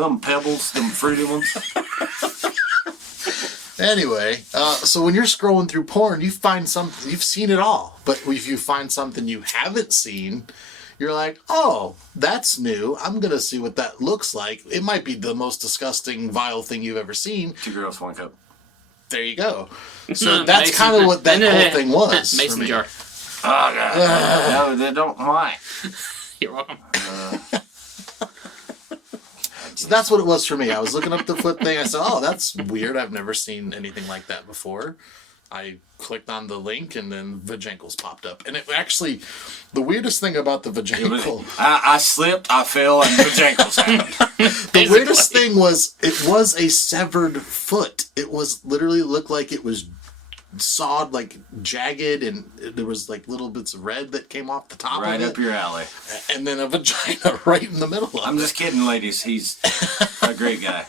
them pebbles, them fruity ones. Anyway, so when you're scrolling through porn, you find something, you've seen it all. But if you find something you haven't seen, you're like, oh, that's new. I'm going to see what that looks like. It might be the most disgusting, vile thing you've ever seen. 2 girls, 1 cup. There you go. So that's kind of what that whole thing was. Mason jar. Oh, God. No, they don't. Why? You're welcome. So that's what it was for me. I was looking up the foot thing. I said, oh, that's weird. I've never seen anything like that before. I clicked on the link and then Vajankles popped up. And it actually, the weirdest thing about the Vajankle... I slipped, I fell, and Vajankles happened. The weirdest thing was, it was a severed foot. It was literally looked like it was sawed, like jagged, and there was like little bits of red that came off the top Right of it. up your alley. And then a vagina right in the middle of I'm it. just kidding, ladies. He's a great guy.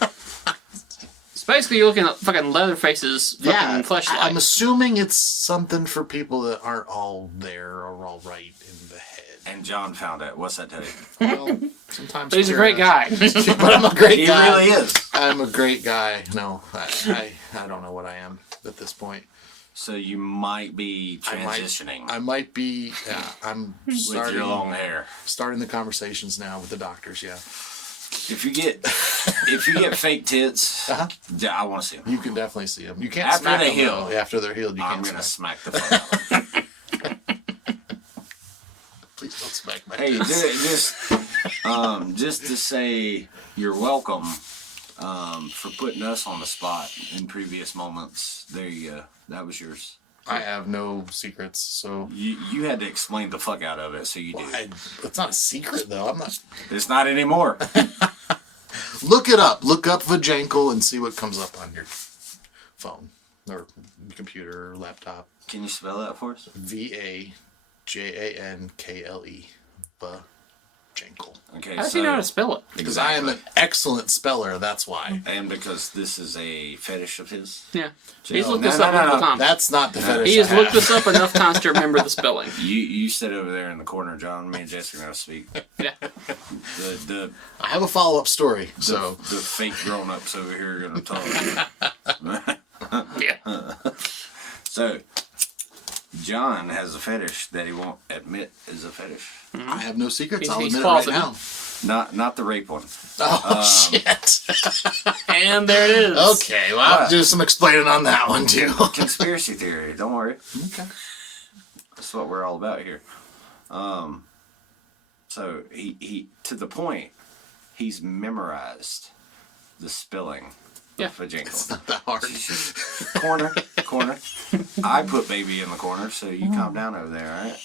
So basically, you're looking at fucking Leatherface's fucking fleshlight. I'm assuming it's something for people that aren't all there or all right in the head. And John found it. What's that tell you? Well, sometimes. But he's a great guy. But I'm a great He guy. really is. I'm a great guy. No, I don't know what I am at this point. So you might be transitioning I might be. Yeah, I'm with your long starting, hair. starting the conversations now with the doctors. Yeah, If you get fake tits, Uh-huh. yeah, I want to see them. you can definitely see them. You can't After smack they them, heal. though. After they're healed, you I'm can't gonna smack. smack the fuck out of them. Please don't smack my Hey, tits. just to say you're welcome for putting us on the spot in previous moments. There you go. That was yours. I have no secrets, so You had to explain the fuck out of it, so you do. it's not a secret though. I'm not. It's not anymore. Look it up. Look up Vajankle and see what comes up on your phone or computer or laptop. Can you spell that for us? Vajankle. Vajankle. Okay. How does he know how to spell it? Because I am an excellent speller. That's why. And because this is a fetish of his. Yeah. So- He's looked No, this no, up no, multiple no. times. That's not the fetish. He has I looked have. this up enough times to remember the spelling. You sit over there in the corner, John. Me and Jesse are gonna speak. Yeah. The I have a follow-up story. So the fake grown-ups over here are gonna talk. Yeah. So, John has a fetish that he won't admit is a fetish. I have no secrets. He's- I'll he's admit it right closeted. now. Not the rape one. Oh shit. And there it is. Okay, well I'll do some explaining on that one too. Conspiracy theory. Don't worry. Okay. That's what we're all about here. So he to the point, he's memorized the spelling Yeah. of Vajankle. It's not that hard. corner. I put baby in the corner, so you calm down over there, all right?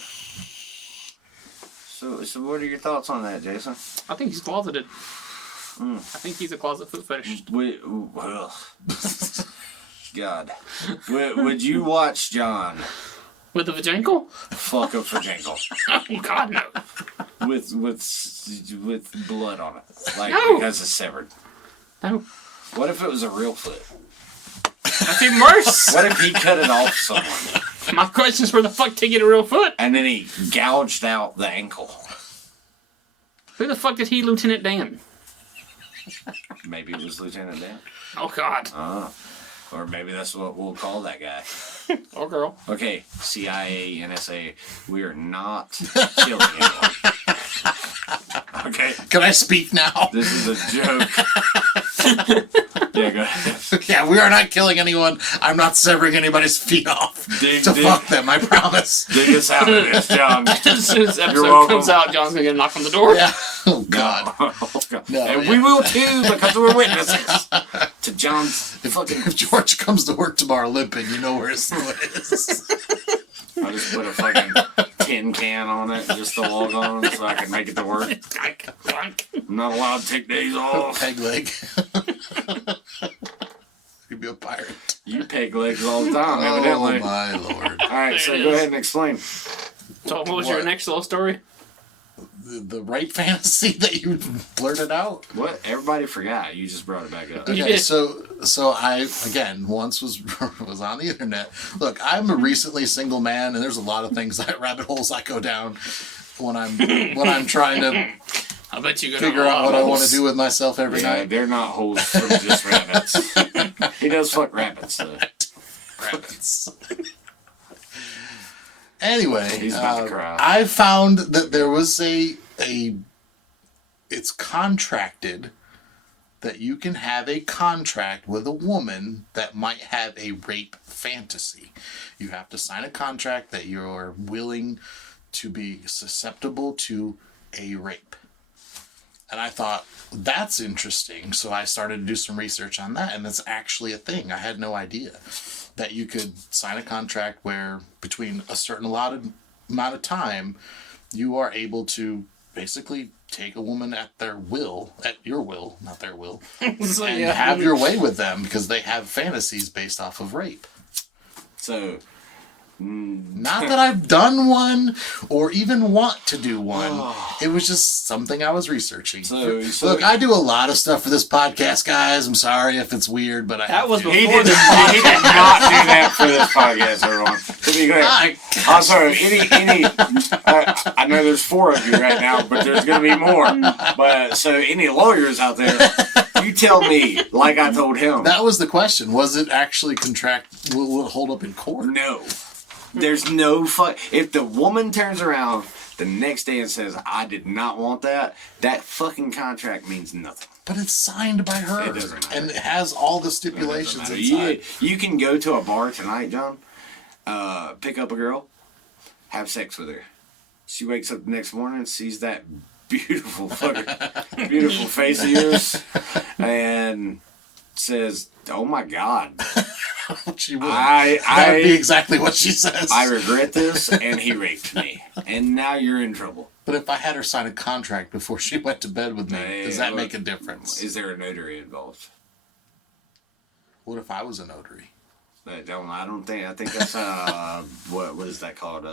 So what are your thoughts on that, Jason? I think he's closeted. I think he's a closet foot fetishist. Well, God, would you watch John With the vajankle? fuck up Vajankle Oh, God, no. with blood on it, like No. because it's severed? No. What if it was a real foot? That's even worse. What if he cut it off someone My question is where the fuck to get a real foot? and then he gouged out the ankle? Who the fuck did he Lieutenant Dan? Maybe it was Lieutenant Dan. Oh, God. Or maybe that's what we'll call that guy. Or girl. Okay, CIA, NSA, we are not killing anyone. Okay, Can I speak now? this is a joke. Yeah, go ahead. Yeah, we are not killing anyone. I'm not severing anybody's feet off Dig, to dig. fuck them. I promise. Dig us out of this, John. As soon as the You're episode welcome. comes out, John's gonna get a knock on the door. Yeah. Oh God. No, and yeah. we will too because we're witnesses to John's fucking. If George comes to work tomorrow limping, you know where his foot is. I just put a fucking tin can on it just to log on so I can make it to work. I'm not allowed to take days off. Peg leg. You'd be a pirate. You peg legs all the time, evidently. Oh my lord. All right, so There it go is. ahead and explain. So what was your What? next little story? The rape fantasy that you blurted out. What? Everybody forgot. You just brought it back up. You Okay, did. so I again once was on the internet. Look, I'm a recently single man, and there's a lot of things that rabbit holes I go down when I'm trying to I bet you go figure out what I want to do with myself every Yeah, night. they're not holes from just rabbits. He does fuck rabbits, though. Rabbits. Anyway, He's about to cry. I found that there was it's contracted that you can have a contract with a woman that might have a rape fantasy. You have to sign a contract that you're willing to be susceptible to a rape. And I thought, that's interesting. So I started to do some research on that, and that's actually a thing. I had no idea that you could sign a contract where between a certain amount of time, you are able to basically take a woman at your will, not their will, So, and yeah. have your way with them because they have fantasies based off of rape. So, Not that I've done one or even want to do one. It was just something I was researching. Look, I do a lot of stuff for this podcast, guys. I'm sorry if it's weird, but That was he before did the not do that for this podcast, everyone. To be clear. I'm sorry. I know there's 4 of you right now, but there's going to be more. But so any lawyers out there, you tell me, like I told him. That was the question. Was it actually will it hold up in court? No. There's no fuck. If the woman turns around the next day and says, I did not want that, that fucking contract means nothing. But it's signed by her. It doesn't matter. And it has all the stipulations inside. You can go to a bar tonight, John, pick up a girl, have sex with her. She wakes up the next morning and sees that beautiful fucking beautiful face of yours and says, oh my God. She would. That would be exactly what she says. I regret this, and he raped me. And now you're in trouble. But if I had her sign a contract before she went to bed with me, does that make a difference? Is there a notary involved? What if I was a notary? I don't think. I think that's what is that called?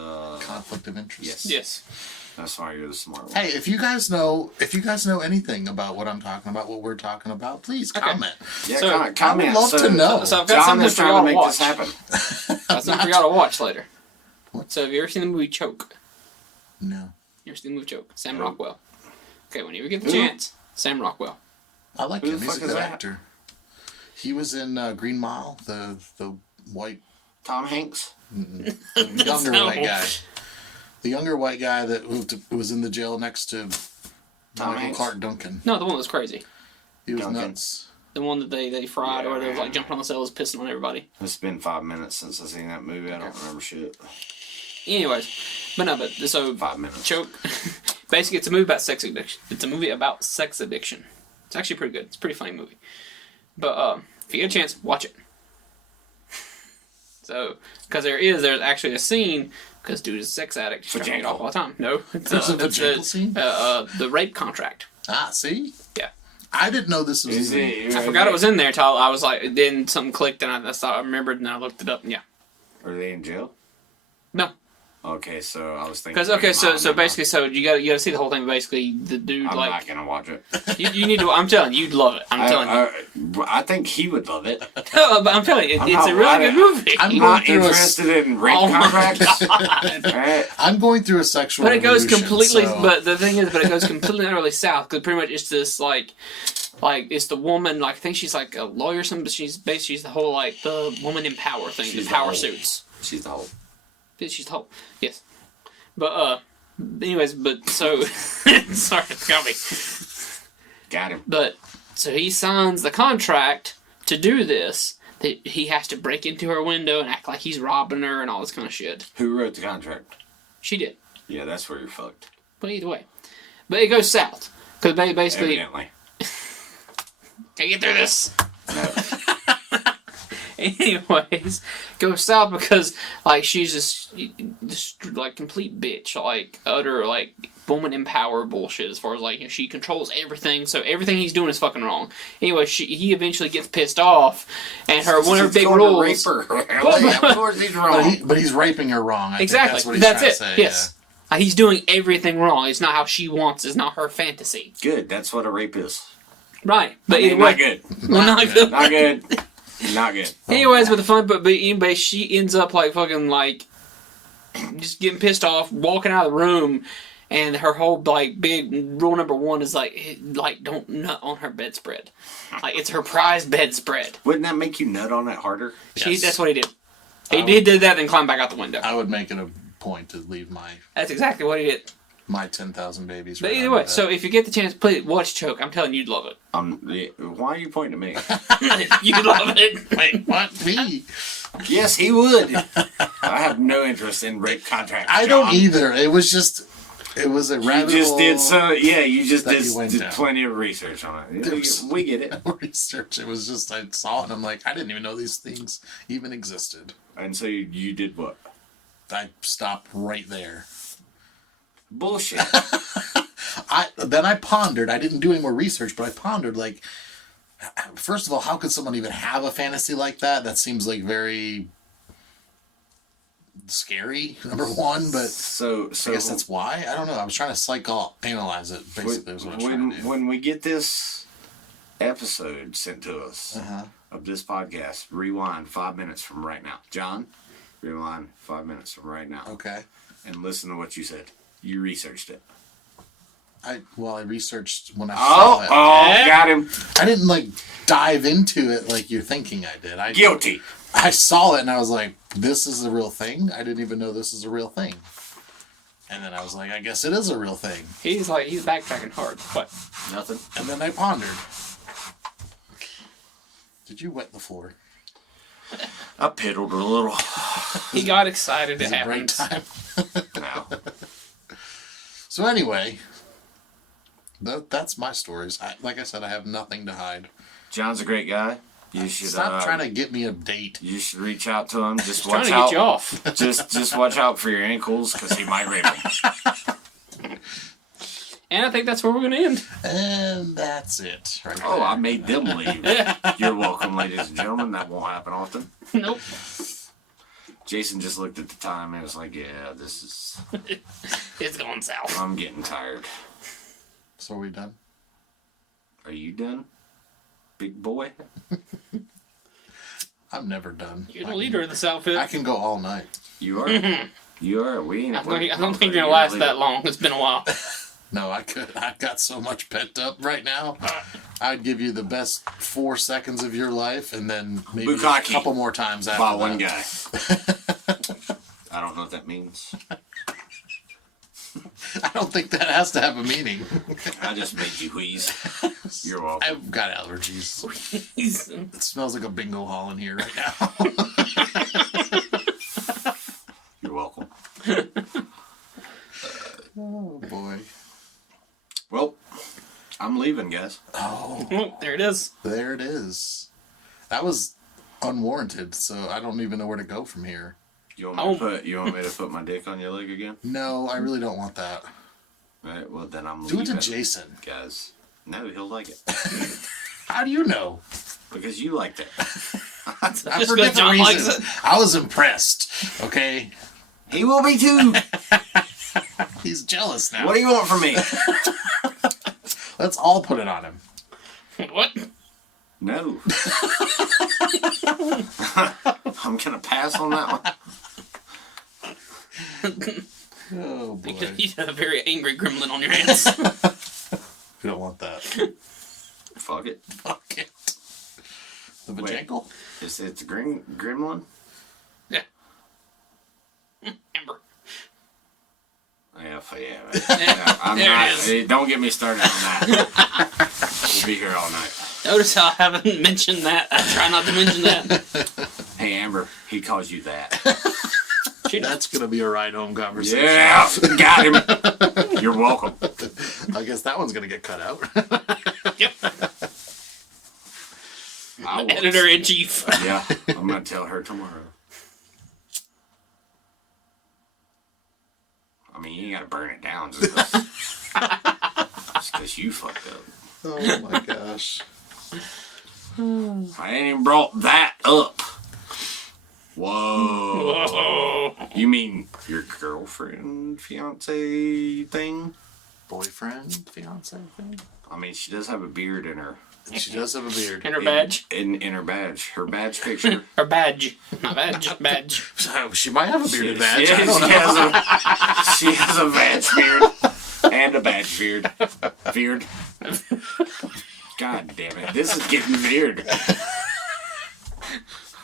Conflict of interest. Yes. That's why you're the smart one. Hey, if you guys know anything about what I'm talking about, what we're talking about, please comment. Yeah, So, comment. I would love to know. So I've got John something is for y'all trying to to make watch. this happen. Got something for y'all to watch later. What? So have you ever seen the movie Choke? No. You ever seen the movie Choke? Sam Rockwell. Okay, when you ever get the chance, Sam Rockwell. I like Who him. the He's a fuck good is that? actor. He was in Green Mile, the white, Tom Hanks. the younger No. white guy. The younger white guy that who was in the jail next to Tom Michael Hanks. Clark Duncan. No, the one that was crazy. He was Duncan. nuts. The one that they fried, Yeah, or they was like man. jumping on the cells, pissing on everybody. It's been 5 minutes since I've seen that movie. I don't remember shit. Anyways, but so 5 minutes. Choke. Basically, it's a movie about sex addiction. It's a movie about sex addiction. It's actually pretty good. It's a pretty funny movie. But if you get a chance, watch it. So, because there's actually a scene, because dude is a sex addict. He's trying to get off all the time. No. There's a vaginal scene? The rape contract. Ah, see? Yeah. I didn't know this was Is in- it? I forgot it was in there until I was like, then something clicked and I remembered and I looked it up and yeah. Are they in jail? No. Okay, so I was thinking. Because so basically, so you gotta see the whole thing. Basically, the dude I'm like not gonna watch it. you need to. I'm telling you, you'd love it. I'm telling you. I think he would love it. No, but I'm telling you, I'm it's not a really lying. good movie. I'm I'm going not through interested in rape Oh my contracts. God. Alright. I'm going through a sexual But it goes revolution, completely. so- But the thing is, it goes completely and utterly south. Because pretty much it's this like it's the woman. Like I think she's like a lawyer or something. But she's the whole like the woman in power thing. She's the power the whole- suits. She's the whole. She's the whole. Yes. But anyways, but so sorry, got me. Got him. But so he signs the contract to do this. That he has to break into her window and act like he's robbing her and all this kind of shit. Who wrote the contract? She did. Yeah, that's where you're fucked. But either way, but it goes south because basically Evidently. can I get through this? No. Anyways, goes south because like she's just like complete bitch, like utter like woman in power bullshit as far as like she controls everything, so everything he's doing is fucking wrong. Anyway, he eventually gets pissed off, and one of her big rules. Of course he's wrong. But he's raping her wrong. I think Exactly. that's what he's That's trying it. to say. Yes. He's doing everything wrong. It's not how she wants. It's not her fantasy. Good. That's what a rape is. Right. But I mean, either way, not good. well, not good. Not good. Not good. Anyways, with the fun, but anyway, she ends up like fucking like just getting pissed off, walking out of the room, And her whole like big rule number one is like don't nut on her bedspread. Like it's her prized bedspread. Wouldn't that make you nut on it harder? Yes. That's what he did. He did that, then climbed back out the window. I would make it a point to leave That's exactly what he did. my 10,000 babies. But right either under way, that. so if you get the chance, please watch Choke. I'm telling you, you'd love it. Why are you pointing at me? You'd love it. Wait, what? Me? Yes, he would. I have no interest in rape contracts. I John. don't either. It was a rabbit You just hole did some. Yeah, you just that you went did down. plenty of research on it. We get it. research. It was just, I saw it and I'm like, I didn't even know these things even existed. And so you did what? I stopped right there. Bullshit. Then I pondered. I didn't do any more research, but I pondered, like, first of all, how could someone even have a fantasy like that? That seems like very scary, number one, but So I guess that's why. I don't know. I was trying to analyze it, basically, is what I was trying to do. when we get this episode sent to us of this podcast, rewind 5 minutes from right now. John, rewind 5 minutes from right now. Okay. And listen to what you said. You researched it. I researched when I saw it. Got him. I didn't, like, dive into it like you're thinking I did. Guilty. I saw it and I was like, this is a real thing? I didn't even know this is a real thing. And then I was like, I guess it is a real thing. He's backtracking hard. What? Nothing. And then I pondered. Did you wet the floor? I piddled a little. He got excited. Is It it break happened. time? No. So anyway, that's my stories. Like I said, I have nothing to hide. John's a great guy. You should Stop trying to get me a date. You should reach out to him. Just Trying watch to out. get you off. Just watch out for your ankles because he might rape them. And I think that's where we're going to end. And that's it. Right Oh, there. I made them leave. You're welcome, ladies and gentlemen. That won't happen often. Nope. Jason just looked at the time and was like, "Yeah, this is. It's going south. I'm getting tired. So are we done? Are you done, big boy?" I'm never done. You're the leader of this outfit. I can go all night. You are. You are. We ain't. I don't think you're going to last that long. It's been a while. No, I could. I've got so much pent up right now. I'd give you the best 4 seconds of your life, and then maybe Bukkake. a couple more times after By that. one guy. I don't know what that means. I don't think that has to have a meaning. I just made you wheeze. You're welcome. I've got allergies. He's- It smells like a bingo hall in here right now. You're welcome. Oh boy. Well, I'm leaving, guys. Oh, Oh, there it is. there it is. That was unwarranted, so I don't even know where to go from here. You want me to put my dick on your leg again? No, I really don't want that. All right. Well, then I'm Do leaving. it to Jason. Guys. No, he'll like it How do you know? because you liked it. Just For because different John likes reasons. it. I was impressed. Okay, He will be too. he's jealous now. What do you want from me? Let's all put it on him. What? No. I'm gonna pass on that one. Oh boy, You have a very angry gremlin on your hands. we don't want that. Fuck it. Fuck it. The Wait. vajankle? Is it the gremlin? Yeah. Amber. Yeah. I'm There it not. is. Hey, don't get me started on that. We'll be here all night. Notice how I haven't mentioned that. I try not to mention that. Hey, Amber, he calls you that. That's gonna be a ride home conversation. Yeah, got him. You're welcome. I guess that one's gonna get cut out. Yep. I will. Editor in chief. Yeah, I'm gonna tell her tomorrow. I mean, you ain't gotta burn it down just because you fucked up. Oh my gosh. I ain't even brought that up. Whoa. Whoa. You mean your girlfriend, fiance thing? Boyfriend, fiance thing? I mean, she does have a beard in her. She does have a beard. And her badge. In her badge. Her badge picture. Her badge. Not badge. Badge. So she might have a bearded badge. She, I don't know. she has a badge beard. And a badge beard. Beard. God damn it. This is getting weird.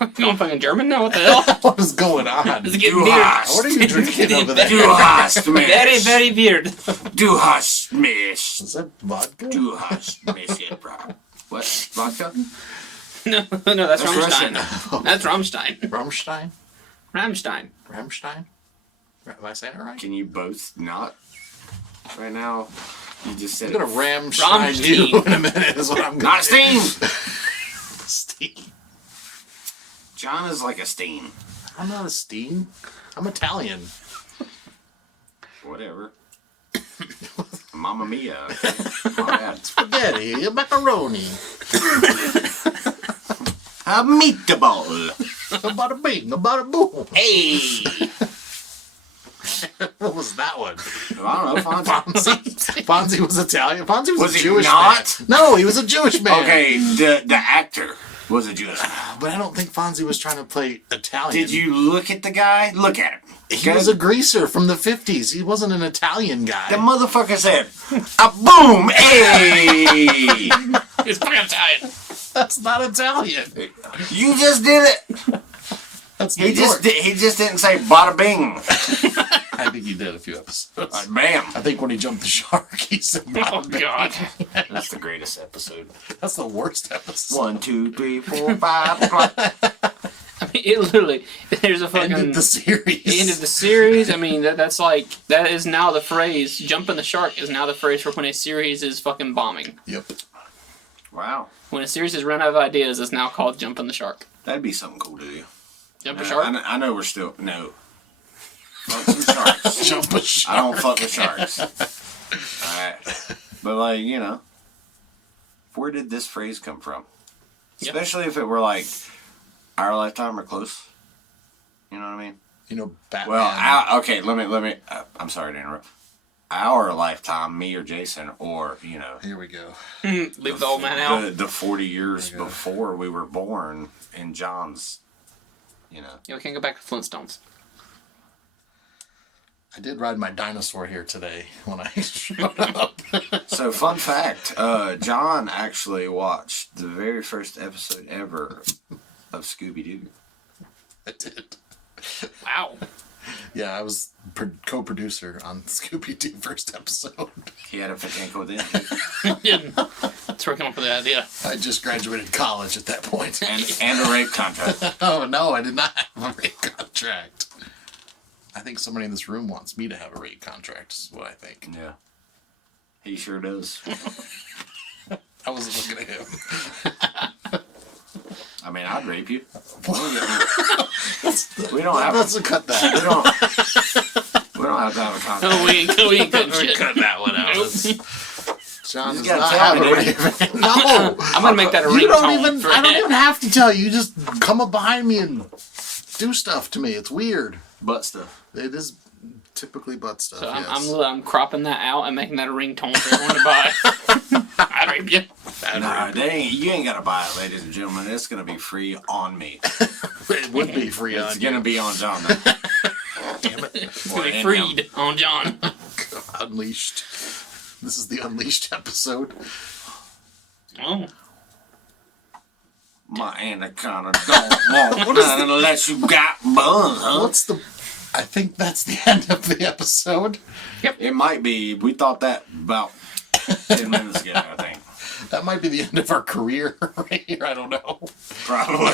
You going fucking German now? What the hell? What is going on? It's getting Du weird. hast. What are you drinking over there? Du hast mich. Very, very weird. Du hast mich. Is that vodka? Du hast mich, bro. What? Vodka? No, that's Russian. Rammstein. That's Rammstein. Rammstein? Rammstein. Rammstein? Am I saying it right? Can you both not? Right now, you just said I'm gonna it. Rammstein you in a minute is what I'm gonna Not steam! Steam. John is like a steam. I'm not a steam. I'm Italian. Whatever. Mamma mia. Okay. My bad. Spaghetti, macaroni. A meatball. Bada bing, bada boom. Hey! What was that one? I don't know, Fonzie. Fonzie was Italian. Fonzie was a he Jewish not? man. No, he was a Jewish man. Okay, the actor was a Jewish man. But I don't think Fonzie was trying to play Italian. Did you look at the guy? Look at him. He was a greaser from the 50s. He wasn't an Italian guy. The motherfucker said, a boom, hey! It's fucking Italian. That's not Italian. You just did it. That's New He York. just didn't say bada bing. I think he did a few episodes. Bam. I think when he jumped the shark, he said, Oh, God. That's the greatest episode. That's the worst episode. 1, 2, 3, 4, 5 o'clock. I mean, it literally, there's a fucking... Ended the series. The end of the series. I mean, that's like, that is now the phrase, jumping the shark is now the phrase for when a series is fucking bombing. Yep. Wow. When a series has run out of ideas, it's now called jumping the shark. That'd be something cool to do. Jump a shark? I know we're still... No. Fuck some sharks. Jump a shark. I don't fuck with sharks. Alright. But, like, you know, where did this phrase come from? Yep. Especially if it were, like, our lifetime or close. You know what I mean? You know, Batman. Well, okay, let me I'm sorry to interrupt. Our lifetime, me or Jason, or, you know... Here we go. Leave the old man out. The 40 years before we were born in John's, you know... Yeah, we can't go back to Flintstones. I did ride my dinosaur here today when I showed up. So, fun fact, John actually watched the very first episode ever of Scooby-Doo. I did. Wow. Yeah, I was co-producer on Scooby-Doo first episode. He had a Pachinko then. That's where I came up with the idea. I just graduated college at that point. And a rape contract. Oh, no, I did not have a rape contract. I think somebody in this room wants me to have a rape contract, is what I think. Yeah. He sure does. I wasn't looking at him. I mean, I'd rape you. We don't have... Let's cut that. We don't have to have a contract. No, we ain't cutting shit. Cut that one out. Nope. John You does gotta not tell have me, a dude. rape. No. I'm gonna make that a You don't ringtone even. for I don't that. even have to tell you. You just come up behind me and do stuff to me. It's weird. Butt stuff. It is typically butt stuff. So yes. I'm cropping that out and making that a ringtone for everyone to buy. I rape you. Nah, you ain't gotta buy it, ladies and gentlemen. It's gonna be free on me. It would be free on It's you. gonna be on John. Though. Damn it. It's gonna be freed on John. Unleashed. This is the Unleashed episode. Oh. My anaconda don't want none unless you got bun, huh? What's the... I think that's the end of the episode. It might be. We thought that about 10 minutes ago, I think. That might be the end of our career right here. I don't know. Probably.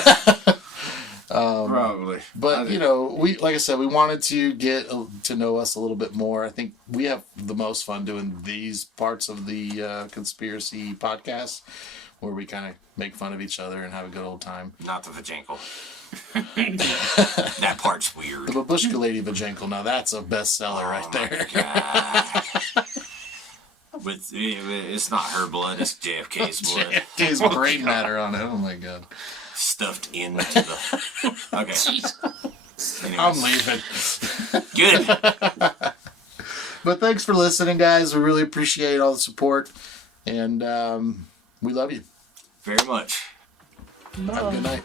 Probably. But, you know, we, like I said, we wanted to get to know us a little bit more. I think we have the most fun doing these parts of the conspiracy podcast where we kind of make fun of each other and have a good old time. Not the Vajankle. That part's weird. The Babushka Lady Vajankle, now that's a bestseller right there. It's not her blood, it's JFK's blood. JFK's brain matter on it. Oh my god. Stuffed into the... Okay. Jeez. I'm leaving. Good. But thanks for listening, guys. We really appreciate all the support. And we love you. Very much. Have a good night.